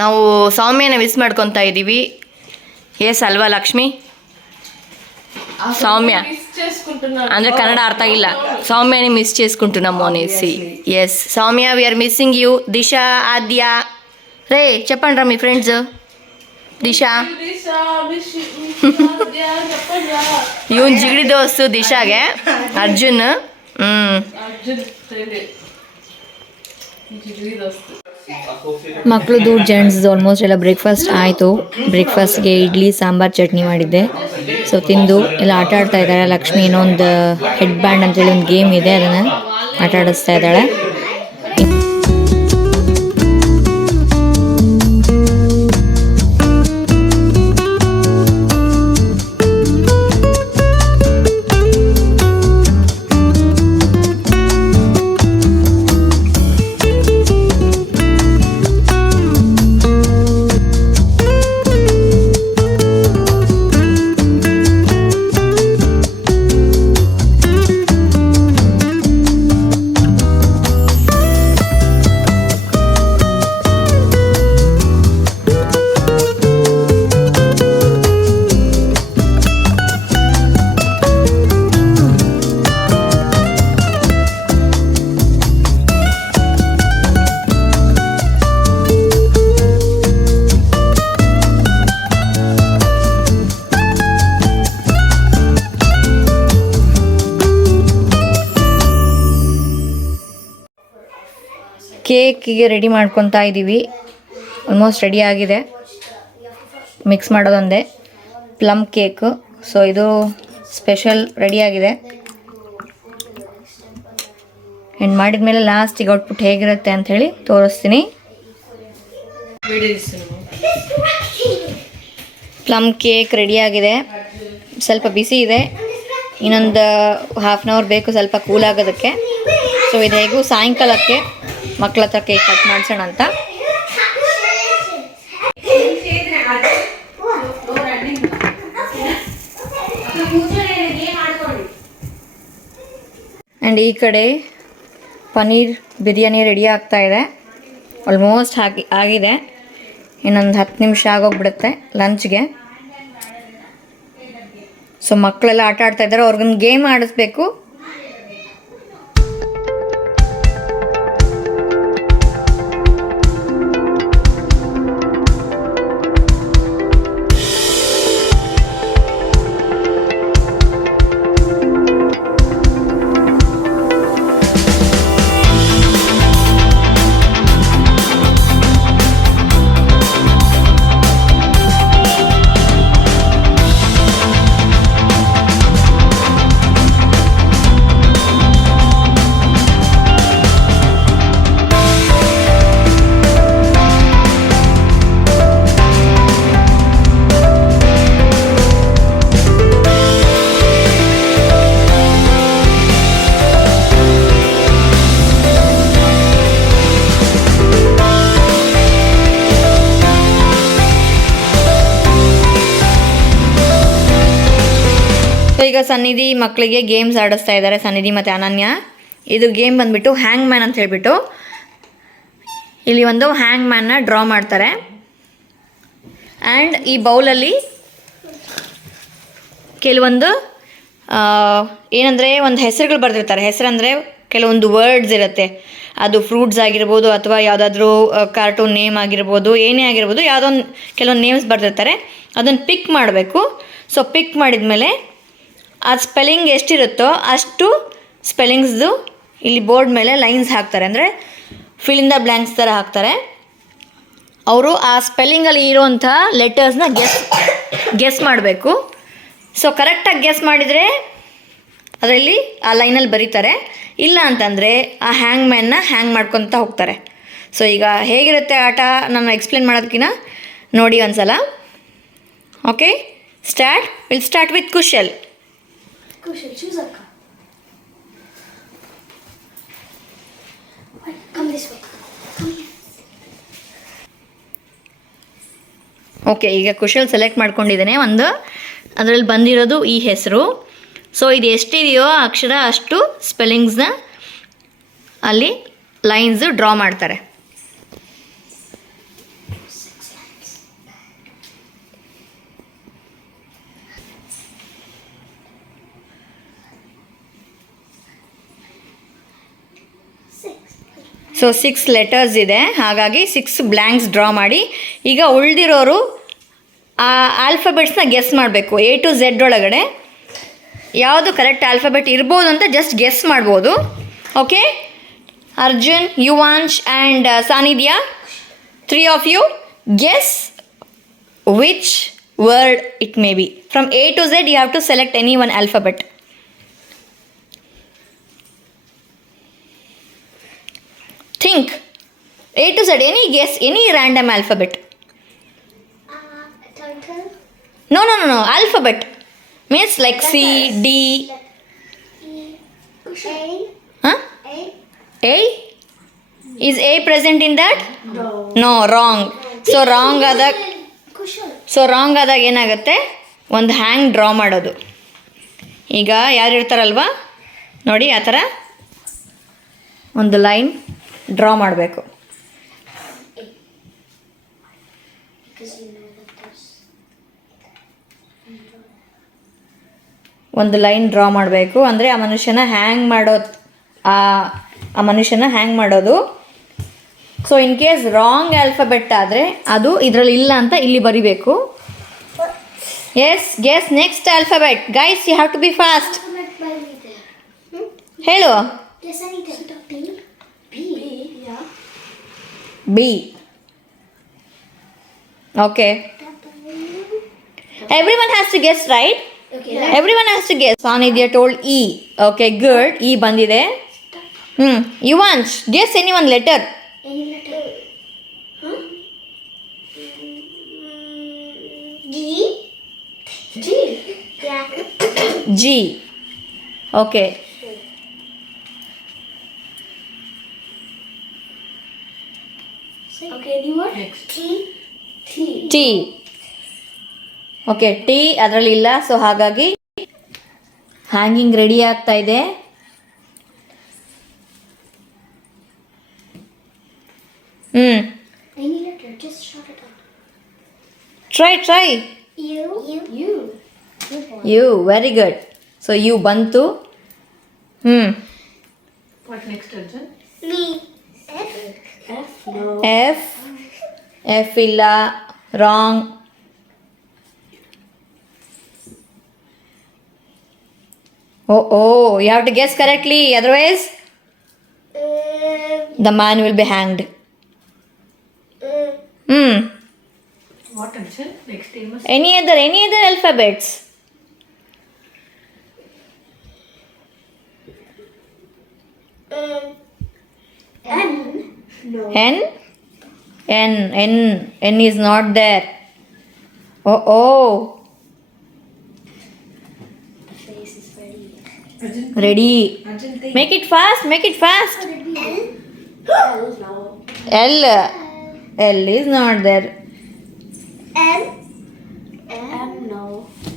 ನಾವು ಸೌಮ್ಯನ ಮಿಸ್ ಮಾಡ್ಕೊತಾ ಇದ್ದೀವಿ. ಎಸ್ ಅಲ್ವಾ ಲಕ್ಷ್ಮಿ? సౌమ్య ಅಂದರೆ ಕನ್ನಡ ಅರ್ಥ ಆಗಿಲ್ಲ. సౌమ్యని మిస్ చేసుకుంటున్నాము అనేసి. Yes Saumya, we are missing you. Disha, Aadya, రే చెప్పండి రా మీ ఫ్రెండ్స్. ದಿಶಾ ದಿಶಾ ಇವನ್ ಜಿಗಡಿ ದೋಸ್ತು ದಿಶಾಗೆ ಅರ್ಜುನ್. ಅರ್ಜುನ್ ಫ್ರೆಂಡ್ ಜಿಗಡಿ ದೋಸ್ತು. ಮಕ್ಕಳದು ಜೆಂಟ್ಸ್ದು ಆಲ್ಮೋಸ್ಟ್ ಎಲ್ಲ ಬ್ರೇಕ್ಫಾಸ್ಟ್ ಆಯಿತು. ಬ್ರೇಕ್ಫಾಸ್ಟ್ಗೆ ಇಡ್ಲಿ ಸಾಂಬಾರ್ ಚಟ್ನಿ ಮಾಡಿದ್ದೆ. ಸೊ ತಿಂದು ಎಲ್ಲ ಆಟ ಆಡ್ತಾ ಇದ್ದಾರೆ. ಲಕ್ಷ್ಮಿ ಏನೋ ಒಂದು ಹೆಡ್ ಬ್ಯಾಂಡ್ ಅಂತೇಳಿ ಒಂದು ಗೇಮ್ ಇದೆ, ಅದನ್ನು ಆಟ ಆಡಿಸ್ತಾ ಇದ್ದಾಳೆ. ಕೇಕಿಗೆ ರೆಡಿ ಮಾಡ್ಕೊತಾ ಇದ್ದೀವಿ. ಆಲ್ಮೋಸ್ಟ್ ರೆಡಿ ಆಗಿದೆ. ಮಿಕ್ಸ್ ಮಾಡೋದೊಂದೇ ಪ್ಲಮ್ ಕೇಕು. ಸೊ ಇದು ಸ್ಪೆಷಲ್ ರೆಡಿಯಾಗಿದೆ. ಆ್ಯಂಡ್ ಮಾಡಿದ್ಮೇಲೆ ಲಾಸ್ಟಿಗೆ ಔಟ್ಪುಟ್ ಹೇಗಿರುತ್ತೆ ಅಂಥೇಳಿ ತೋರಿಸ್ತೀನಿ. ಪ್ಲಮ್ ಕೇಕ್ ರೆಡಿಯಾಗಿದೆ. ಸ್ವಲ್ಪ ಬಿಸಿ ಇದೆ, ಇನ್ನೊಂದು ಹಾಫ್ ಆನ್ ಅವರ್ ಬೇಕು ಸ್ವಲ್ಪ ಕೂಲ್ ಆಗೋದಕ್ಕೆ. ಸೊ ಇದು ಹೇಗೂ ಸಾಯಂಕಾಲಕ್ಕೆ ಮಕ್ಕಳ ಹತ್ರ ಕೇಕ್ ಕಟ್ ಮಾಡಿಸೋಣ ಅಂತ. ಆ್ಯಂಡ್ ಈ ಕಡೆ ಪನ್ನೀರ್ ಬಿರಿಯಾನಿ ರೆಡಿ ಆಗ್ತಾ ಇದೆ. ಆಲ್ಮೋಸ್ಟ್ ಆಗಿದೆ. ಇನ್ನೊಂದು 10 ನಿಮಿಷ ಆಗೋಗ್ಬಿಡುತ್ತೆ ಲಂಚ್ಗೆ. ಸೊ ಮಕ್ಕಳೆಲ್ಲ ಆಟ ಆಡ್ತಾ ಇದ್ದಾರೆ. ಅವ್ರಿಗೊಂದು ಗೇಮ್ ಆಡಿಸ್ಬೇಕು. ಈಗ ಸನ್ನಿಧಿ ಮಕ್ಕಳಿಗೆ ಗೇಮ್ಸ್ ಆಡಿಸ್ತಾ ಇದ್ದಾರೆ, ಸನ್ನಿಧಿ ಮತ್ತು ಅನನ್ಯ. ಇದು ಗೇಮ್ ಬಂದುಬಿಟ್ಟು ಹ್ಯಾಂಗ್ ಮ್ಯಾನ್ ಅಂತ ಹೇಳ್ಬಿಟ್ಟು ಇಲ್ಲಿ ಒಂದು ಹ್ಯಾಂಗ್ ಮ್ಯಾನ್ನ ಡ್ರಾ ಮಾಡ್ತಾರೆ. ಆ್ಯಂಡ್ ಈ ಬೌಲಲ್ಲಿ ಕೆಲವೊಂದು ಏನಂದರೆ ಒಂದು ಹೆಸರುಗಳು ಬರೆದಿರ್ತಾರೆ. ಹೆಸರಂದರೆ ಕೆಲವೊಂದು ವರ್ಡ್ಸ್ ಇರುತ್ತೆ. ಅದು ಫ್ರೂಟ್ಸ್ ಆಗಿರ್ಬೋದು ಅಥವಾ ಯಾವುದಾದ್ರೂ ಕಾರ್ಟೂನ್ ನೇಮ್ ಆಗಿರ್ಬೋದು, ಏನೇ ಆಗಿರ್ಬೋದು, ಯಾವುದೋ ಒಂದು ಕೆಲವೊಂದು ನೇಮ್ಸ್ ಬರೆದಿರ್ತಾರೆ. ಅದನ್ನು ಪಿಕ್ ಮಾಡಬೇಕು. ಸೊ ಪಿಕ್ ಮಾಡಿದ ಮೇಲೆ ಆ ಸ್ಪೆಲ್ಲಿಂಗ್ ಎಷ್ಟಿರುತ್ತೋ ಅಷ್ಟು ಸ್ಪೆಲ್ಲಿಂಗ್ಸ್ದು ಇಲ್ಲಿ ಬೋರ್ಡ್ ಮೇಲೆ ಲೈನ್ಸ್ ಹಾಕ್ತಾರೆ. ಅಂದರೆ ಫಿಲ್ ಇನ್ ದ ಬ್ಲ್ಯಾಂಕ್ಸ್ ಥರ ಹಾಕ್ತಾರೆ. ಅವರು ಆ ಸ್ಪೆಲ್ಲಿಂಗಲ್ಲಿ ಇರೋವಂಥ ಲೆಟರ್ಸ್ನ ಗೆಸ್ ಮಾಡಬೇಕು. ಸೊ ಕರೆಕ್ಟಾಗಿ ಗೆಸ್ ಮಾಡಿದರೆ ಅದರಲ್ಲಿ ಆ ಲೈನಲ್ಲಿ ಬರೀತಾರೆ. ಇಲ್ಲ ಅಂತಂದರೆ ಆ ಹ್ಯಾಂಗ್ ಮ್ಯಾನ್ನ ಹ್ಯಾಂಗ್ ಮಾಡ್ಕೊತ ಹೋಗ್ತಾರೆ. ಸೊ ಈಗ ಹೇಗಿರುತ್ತೆ ಆಟ ನಾನು ಎಕ್ಸ್ಪ್ಲೇನ್ ಮಾಡೋದಕ್ಕಿಂತ ನೋಡಿ ಒಂದ್ಸಲ. Okay, will start with Kushal. Kushal, choose a car. Wait, come this way. Come here. Okay, ಈಗ ಕುಶಲ್ ಸೆಲೆಕ್ಟ್ ಮಾಡ್ಕೊಂಡಿದ್ದೇನೆ. ಒಂದು ಅದರಲ್ಲಿ ಬಂದಿರೋದು ಈ ಹೆಸರು. ಸೊ ಇದು ಎಷ್ಟಿದೆಯೋ ಅಕ್ಷರ ಅಷ್ಟು ಸ್ಪೆಲ್ಲಿಂಗ್ಸ್ನ ಅಲ್ಲಿ ಲೈನ್ಸು ಡ್ರಾ ಮಾಡ್ತಾರೆ. ಸೊ 6 ಲೆಟರ್ಸ್ ಇದೆ, ಹಾಗಾಗಿ 6 ಬ್ಲ್ಯಾಂಕ್ಸ್ ಡ್ರಾ ಮಾಡಿ ಈಗ ಉಳಿದಿರೋರು ಆ ಆಲ್ಫಾಬೆಟ್ಸ್ನ ಗೆಸ್ ಮಾಡಬೇಕು. A to Z ಒಳಗಡೆ ಯಾವುದು ಕರೆಕ್ಟ್ ಆಲ್ಫಾಬೆಟ್ ಇರ್ಬೋದು ಅಂತ ಜಸ್ಟ್ ಗೆಸ್ ಮಾಡ್ಬೋದು. Okay, Arjun, Yuvansh and Sanidhya, 3 of you guess which word it may be. From A to Z you have to select any one alphabet. Think. A to Z, any guess, any random alphabet. Turtle. No. Alphabet means like C, D. A. Huh? A. A? Is A present in that? No, wrong. So wrong ಆದಾಗ ಏನಾಗುತ್ತೆ, ಒಂದು ಹ್ಯಾಂಗ್ draw ಮಾಡೋದು. ಈಗ ಯಾರು ಇರ್ತಾರಲ್ವಾ ನೋಡಿ, ಆ ಥರ ಒಂದು ಲೈನ್ ಡ್ರಾ ಮಾಡಬೇಕು. ಒಂದು ಲೈನ್ ಡ್ರಾ ಮಾಡಬೇಕು, ಅಂದರೆ ಆ ಮನುಷ್ಯನ ಹ್ಯಾಂಗ್ ಮಾಡೋದು. So in case wrong alphabet ಆದರೆ ಅದು ಇದರಲ್ಲಿ ಇಲ್ಲ ಅಂತ ಇಲ್ಲಿ ಬರಿಬೇಕು. Yes, guess next alphabet. Guys, you have to be fast. ಹೇಳು. Yes, I need to B. B. Yeah. B. Okay, everyone has to guess, right? Okay. Everyone has to guess. Saanidhya told E. Okay, good. E ಬಂದಿದೆ. Yuvansh, guess any one letter. Any letter? Huh? G. G. Yeah. G. Okay, Okay, any more? T. T. T. Okay, T ಅದರಲ್ಲಿ ಇಲ್ಲ. So ಹಾಗಾಗಿ hanging ready ಆಗ್ತಾ ಇದೆ. Any letter, just shout it out. Try. U. U. U, very good. So U ಬಂತು. What next, Arjun? Me. F. F. No. F ಇಲ್ಲ, wrong. Oh, you have to guess correctly, otherwise the man will be hanged. What, Arjun? Next famous. Any other alphabets? N. No. N is not there. Oh. The face is ready. Ready. Arjun, Make it fast. L. L. No. L is not there. M. M. No.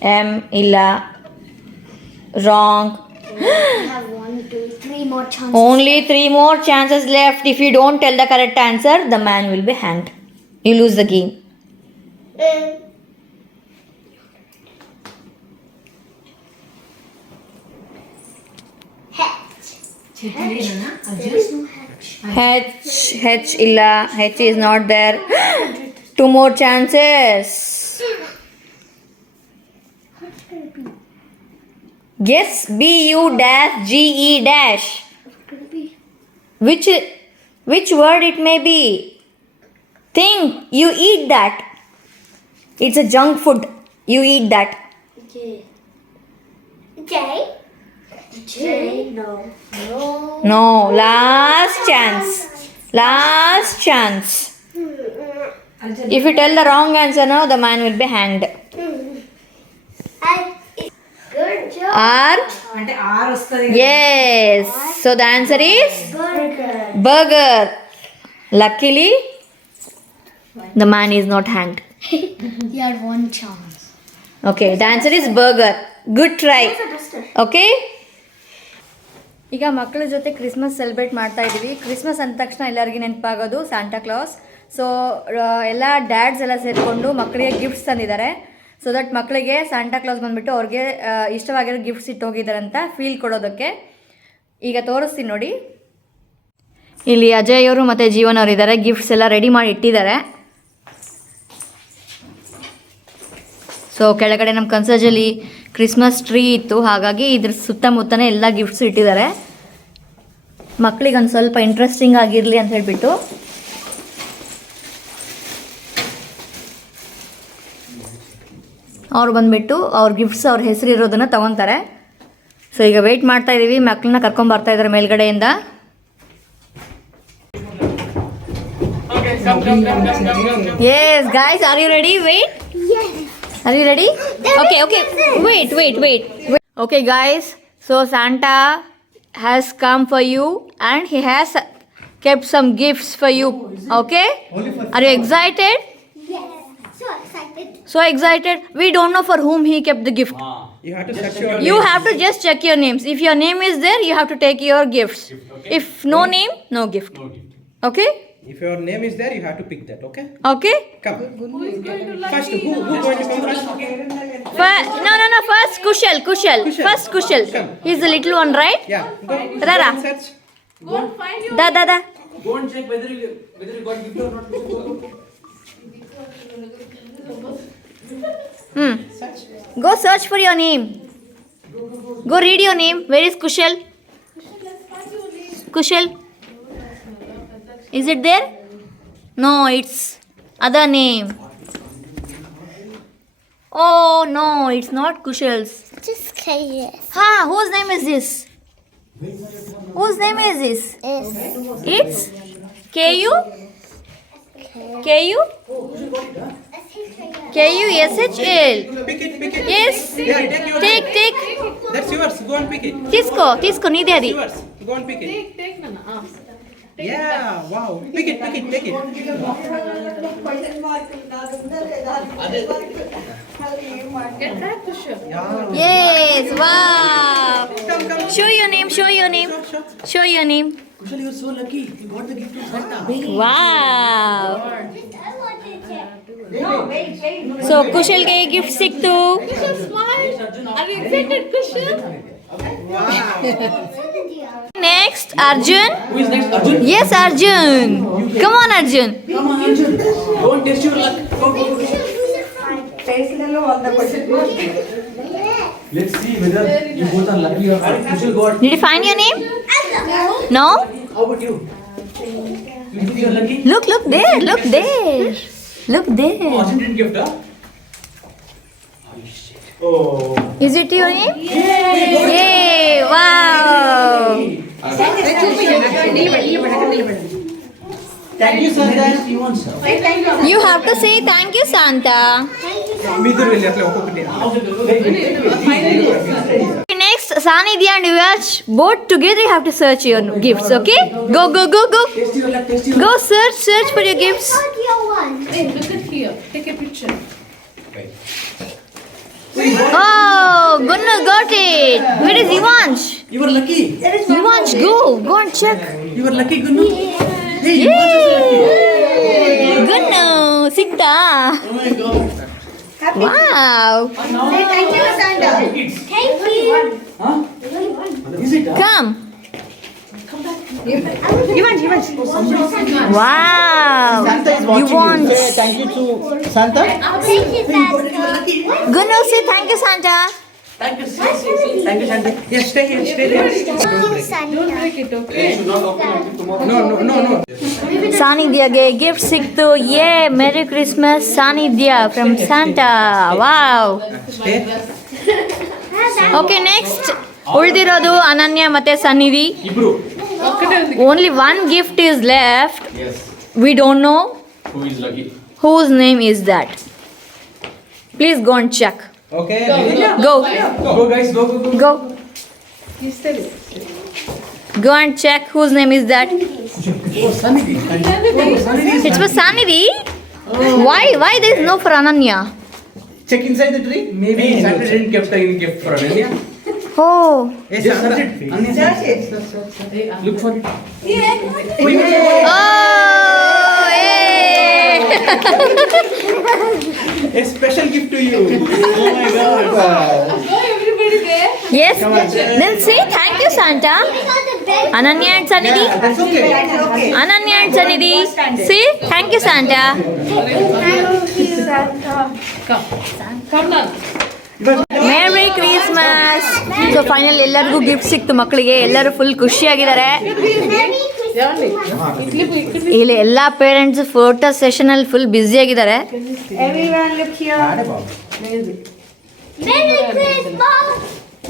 M illa. Wrong. We have 1, 2, 3 more chances. Only 3 more chances left. If you don't tell the correct answer, the man will be hanged. You lose the game. There is no hatch. H illa. H is not there. 2 more chances. Guess BU dash GE dash. What could it be? Which word it may be? Think. You eat that. It's a junk food. You eat that. J. J. J. No. No. No. Last chance. If you tell the wrong answer now, the man will be hanged. Good job. R. అంటే are వస్తుంది. Yes. So the answer is burger. Luckily, the man is not hanged. You had 1 chance. Okay, the answer is burger. Good try. Okay? ಈಗ ಮಕ್ಕಳ ಜೊತೆ Christmas celebrate ಮಾಡ್ತಾ ಇದ್ದೀವಿ. Christmas ಅಂದ ತಕ್ಷಣ ಎಲ್ಲರಿಗೂ ನೆನಪಾಗೋದು ಸಾಂಟಾ ಕ್ಲಾಸ್. ಸೊ ಎಲ್ಲ ಡ್ಯಾಡ್ಸ್ ಎಲ್ಲ ಸೇರಿಕೊಂಡು ಮಕ್ಕಳಿಗೆ ಗಿಫ್ಟ್ಸ್ ತಂದಿದ್ದಾರೆ. ಸೊ ದಟ್ ಮಕ್ಕಳಿಗೆ ಸಾಂಟಾ ಕ್ಲಾಸ್ ಬಂದುಬಿಟ್ಟು ಅವ್ರಿಗೆ ಇಷ್ಟವಾಗಿರೋ ಗಿಫ್ಟ್ಸ್ ಇಟ್ಟು ಹೋಗಿದ್ದಾರೆ ಅಂತ ಫೀಲ್ ಕೊಡೋದಕ್ಕೆ. ಈಗ ತೋರಿಸ್ತೀನಿ ನೋಡಿ. ಇಲ್ಲಿ ಅಜಯ್ ಅವರು ಮತ್ತು ಜೀವನ್ ಅವರು ಇದ್ದಾರೆ. ಗಿಫ್ಟ್ಸ್ ಎಲ್ಲ ರೆಡಿ ಮಾಡಿ ಇಟ್ಟಿದ್ದಾರೆ. ಸೊ ಕೆಳಗಡೆ ನಮ್ಮ ಕನ್ಸರ್ಜಲ್ಲಿ ಕ್ರಿಸ್ಮಸ್ ಟ್ರೀ ಇತ್ತು, ಹಾಗಾಗಿ ಇದ್ರ ಸುತ್ತಮುತ್ತನೇ ಎಲ್ಲ ಗಿಫ್ಟ್ಸ್ ಇಟ್ಟಿದ್ದಾರೆ. ಮಕ್ಕಳಿಗೆ ಒಂದು ಸ್ವಲ್ಪ ಇಂಟ್ರೆಸ್ಟಿಂಗ್ ಆಗಿರಲಿ ಅಂತ ಹೇಳಿಬಿಟ್ಟು. ಅವ್ರು ಬಂದುಬಿಟ್ಟು ಅವ್ರ ಗಿಫ್ಟ್ಸ್ ಅವ್ರ ಹೆಸರು ಇರೋದನ್ನು ತೊಗೊತಾರೆ. ಸೊ ಈಗ ವೆಯ್ಟ್ ಮಾಡ್ತಾ ಇದ್ದೀವಿ, ಮಕ್ಕಳನ್ನ ಕರ್ಕೊಂಬರ್ತಾ ಇದ್ದಾರೆ ಮೇಲ್ಗಡೆಯಿಂದ. Yes guys, are you ready? Wait, are you ready? Okay, wait. Okay guys, so Santa has come for you and he has kept some gifts for you. Okay, are you excited? Yes. So excited. So excited. We don't know for whom he kept the gift. You have to search your You have to just check your names. If your name is there, you have to take your gifts. If no name, no gift. Okay? If your name is there, you have to pick that, okay? Okay? Come. First, who going to come first? No. First Kushal. First Kushal. Come. He's the little one, right? Yeah, go. Rara. Go and search. Go and find your. Da. Go and check whether you got gift or not. Go search for your name. Go read your name. Where is Kushal? Kushal? Is it there? No, it's other name. Oh no, it's not Kushal's. Just curious. Whose name is this? Whose name is this? Yes. It's KU? KU? KUSHL. Pick it. Yes. Yeah, take your Take. That's yours. Go and pick it. Tisko, need That's adi. yours. Go and pick it. Take Nana. Yeah, wow. Pick it. Get that Kushal. Yeah. Yes, wow. Come. Show your name. Show your name. Kushal, you're so lucky. You got the gift from Santa. Wow. I want to check. So Kushalಗೆ gift ಸಿಕ್ತು. Kushal, smile. Are you excited, Kushal? Next, Arjun. Who is next? Arjun? Yes, Arjun. Come on, Arjun. Come on, Arjun. Go and test your luck. Go. Let's see whether you both are lucky or not. Kushal got. Did you find your name? No? How about you? You think you're lucky? Look there. Look there. Arjun didn't gift, huh? Oh. Is it your name? Yay! Wow! Thank you, Santa. You have to say thank you, Santa. Next, Sanidhya and Yuvraj, both together you have to search your gifts, okay? Go. Test your luck. Go search for your gifts. Audio one. Hey, look at here. Take a picture. Oh, Gunnu got it. Where is Ivansh? You were lucky. Ivansh, go and check. You were lucky, Gunnu. Hey, you Yay! were lucky. Gunnu, sikta. Oh my God. Wow. Thank you, Santa. Thank you. Huh? Is it? Huh? Come. Wow. Santa is watching Ivansh. you. Say thank you to Santa. Thank you, Santa. Gunnu, say thank you, Santa. Thank you, see. Thank you, Santa. Yes, stay here. Thank you, Santa. Take it, okay? No. ಸಾನಿಧ್ಯಗೆ gift ಸಿಕ್ತು. Yeah, merry Christmas Saanidhya from Santa. Wow. Okay, next ಉಳಿದಿರೋದು ಅನನ್ಯ ಮತ್ತೆ Sannidhi. Ibru. Only one gift is left. Yes. We don't know Who is lucky? whose name is that. Please go and check. Okay. Go. Go, guys. Go. He's telling. Go and check whose name is that. It's for Sanidhi. Why there is no for Ananya? Check inside the tree. Maybe Santa didn't gift a gift for Ananya. Oh. Yes, Just Santa. search it. Anya, search. Look for it. Oh, hey. A special gift to you. Oh my God. Go, everybody there. Yes. Then say thank you, Santa. Ananya and Sanidhi. That's okay. Ananya and Sanidhi. Say thank you, Santa. Thank you, Santa. Come down. Merry Christmas. So final ಎಲ್ಲರಿಗೂ gift ಸಿಕ್ತು ಮಕ್ಕಳಿಗೆ, ಎಲ್ಲರೂ full ಖುಷಿಯಾಗಿದ್ದಾರೆ. ಇಲ್ಲಿ ಎಲ್ಲ parents photo session ಅಲ್ಲಿ full busy ಆಗಿದ್ದಾರೆ.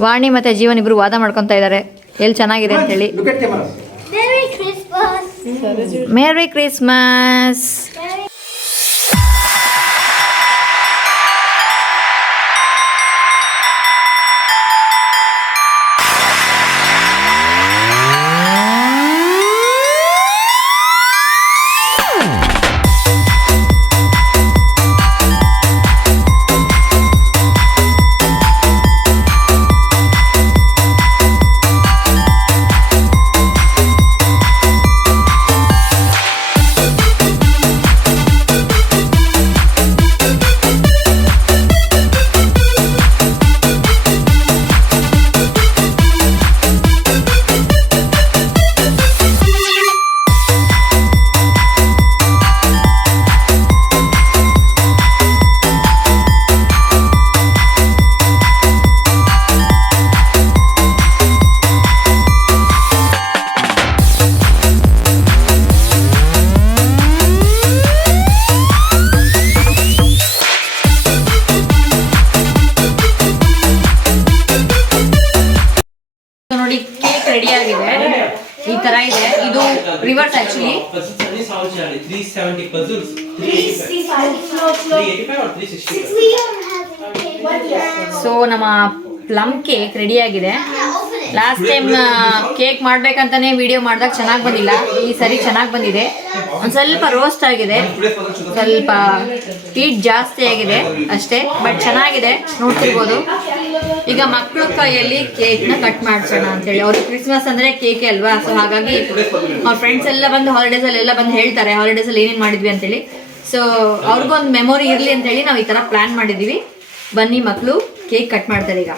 ವಾಣಿ ಮತ್ತೆ ಜೀವನ್ ಇಬ್ರು ವಾದ ಮಾಡ್ಕೊತಾ ಇದ್ದಾರೆ ಎಲ್ಲಿ ಚೆನ್ನಾಗಿದೆ ಅಂತ ಹೇಳಿ. Merry Christmas. Merry Christmas. ನೋಡಿ ಕೇಕ್ ರೆಡಿ ಆಗಿದೆ, ಈ ತರ ಇದೆ. ಇದು reverse actually. 370 puzzles. 385 or 365. So ನಮ್ಮ ಪ್ಲಮ್ ಕೇಕ್ ರೆಡಿ ಆಗಿದೆ. ಲಾಸ್ಟ್ ಟೈಮ್ ಕೇಕ್ ಮಾಡ್ಬೇಕಂತಾನೆ ವಿಡಿಯೋ ಮಾಡಿದಾಗ ಚೆನ್ನಾಗಿ ಬಂದಿಲ್ಲ, ಈ ಸರಿ ಚೆನ್ನಾಗಿ ಬಂದಿದೆ. ಒಂದು ಸ್ವಲ್ಪ ರೋಸ್ಟ್ ಆಗಿದೆ, ಸ್ವಲ್ಪ ಹೀಟ್ ಜಾಸ್ತಿ ಆಗಿದೆ ಅಷ್ಟೇ, ಬಟ್ ಚೆನ್ನಾಗಿದೆ, ನೋಡ್ತಿರ್ಬೋದು. ಈಗ ಮಕ್ಕಳ ಕೈಯಲ್ಲಿ ಕೇಕ್ನ ಕಟ್ ಮಾಡಿಸೋಣ ಅಂತೇಳಿ. ಅವ್ರಿಗೆ ಕ್ರಿಸ್ಮಸ್ ಅಂದರೆ ಕೇಕೆ ಅಲ್ವಾ, ಸೊ ಹಾಗಾಗಿ ಅವ್ರ ಫ್ರೆಂಡ್ಸ್ ಎಲ್ಲ ಬಂದು ಹಾಲಿಡೇಸಲ್ಲೆಲ್ಲ ಬಂದು ಹೇಳ್ತಾರೆ ಹಾಲಿಡೇಸಲ್ಲಿ ಏನೇನು ಮಾಡಿದ್ವಿ ಅಂತೇಳಿ. ಸೊ ಅವ್ರಿಗೊಂದು ಮೆಮೊರಿ ಇರಲಿ ಅಂತೇಳಿ ನಾವು ಈ ಥರ ಪ್ಲ್ಯಾನ್ ಮಾಡಿದ್ದೀವಿ. ಬನ್ನಿ ಮಕ್ಕಳು ಕೇಕ್ ಕಟ್ ಮಾಡ್ತಾರೆ ಈಗ.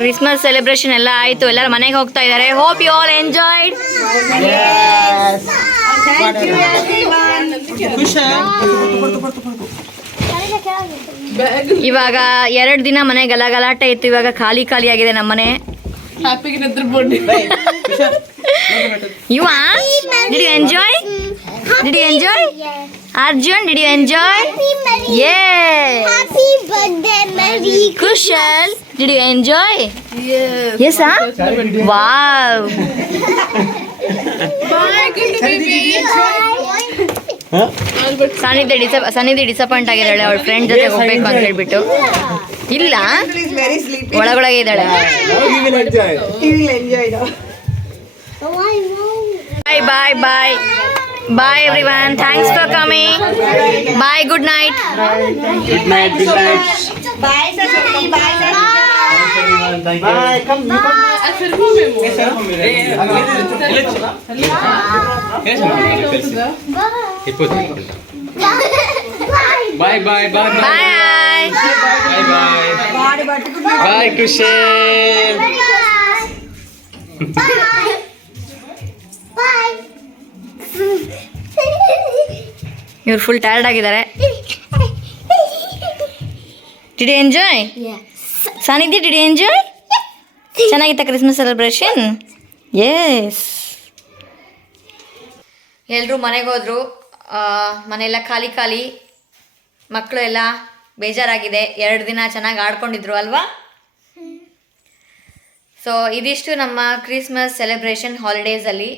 ಕ್ರಿಸ್ಮಸ್ ಸೆಲೆಬ್ರೇಷನ್ ಎಲ್ಲ ಆಯಿತು, ಎಲ್ಲರೂ ಮನೆಗೆ ಹೋಗ್ತಾ ಇದ್ದಾರೆ. Hope you all enjoyed. ಇವಾಗ 2 ದಿನ ಮನೆ ಗಲಾಟೆ ಇತ್ತು, ಇವಾಗ ಖಾಲಿ ಆಗಿದೆ ನಮ್ಮ ಮನೆ. Happy birthday. You did you enjoy? Did you enjoy? Arjun, did you enjoy? Yeah. Happy birthday, Merry Kushal, did you enjoy? Yes, huh? Wow. Bye, good baby. ಸನ್ನಿಧಿ ಡಿಸಪಾಯಿಂಟ್ ಆಗಿದ್ದಾಳೆ, ಅವಳ ಫ್ರೆಂಡ್ ಜೊತೆ ಹೋಗ್ಬೇಕು ಅಂತ ಹೇಳ್ಬಿಟ್ಟು. ಇಲ್ಲ, ಒಳಗೊಳಗೆ ಇದ್ದಾಳೆ. Bye bye bye bye everyone, thanks for coming. Bye, good night. Good night, good night. Bye, Sasaki. Bye, Sasaki. Bye, come, you come. Bye, bye, bye, bye. Bye. Bye, bye. Bye, Kushal. Bye. ಇವ್ರು full tired ಆಗಿದ್ದಾರೆ. Did you enjoy? Saanidhya, did you enjoy? ಚೆನ್ನಾಗಿತ್ತ Christmas celebration? Yes. ಎಲ್ಲರೂ ಮನೆಗೆ ಹೋದರು, ಮನೆಯೆಲ್ಲ ಖಾಲಿ. ಮಕ್ಕಳು ಎಲ್ಲ ಬೇಜಾರಾಗಿದೆ. 2 ದಿನ ಚೆನ್ನಾಗಿ ಆಡ್ಕೊಂಡಿದ್ರು ಅಲ್ವಾ? ಸೊ ಇದಿಷ್ಟು ನಮ್ಮ ಕ್ರಿಸ್ಮಸ್ ಸೆಲೆಬ್ರೇಷನ್ ಹಾಲಿಡೇಸಲ್ಲಿ.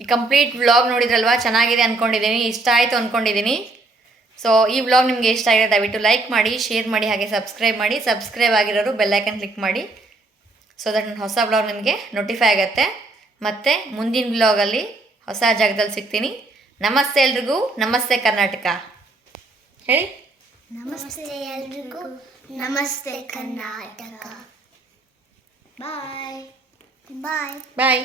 ಈ ಕಂಪ್ಲೀಟ್ ವ್ಲಾಗ್ ನೋಡಿದ್ರಲ್ವಾ, ಚೆನ್ನಾಗಿದೆ ಅಂದ್ಕೊಂಡಿದ್ದೀನಿ, ಇಷ್ಟ ಆಯಿತು ಅಂದ್ಕೊಂಡಿದ್ದೀನಿ. ಸೊ ಈ ವ್ಲಾಗ್ ನಿಮಗೆ ಇಷ್ಟ ಆಗಿದೆ ದಯವಿಟ್ಟು ಲೈಕ್ ಮಾಡಿ, ಶೇರ್ ಮಾಡಿ, ಹಾಗೆ ಸಬ್ಸ್ಕ್ರೈಬ್ ಮಾಡಿ. ಸಬ್ಸ್ಕ್ರೈಬ್ ಆಗಿರೋರು ಬೆಲ್ಲೈಕನ್ ಕ್ಲಿಕ್ ಮಾಡಿ, ಸೊ ದಟ್ ನನ್ನ ಹೊಸ ವ್ಲಾಗ್ ನಿಮಗೆ ನೋಟಿಫೈ ಆಗುತ್ತೆ. ಮತ್ತು ಮುಂದಿನ ವ್ಲಾಗಲ್ಲಿ ಹೊಸ ಜಾಗದಲ್ಲಿ ಸಿಗ್ತೀನಿ. ನಮಸ್ತೆ ಎಲ್ರಿಗೂ, ನಮಸ್ತೆ ಕರ್ನಾಟಕ ಹೇಳಿ. ನಮಸ್ತೆ ಎಲ್ರಿಗೂ, ನಮಸ್ತೆ ಕರ್ನಾಟಕ. ಬಾಯ್ ಬಾಯ್. ಬಾಯ್.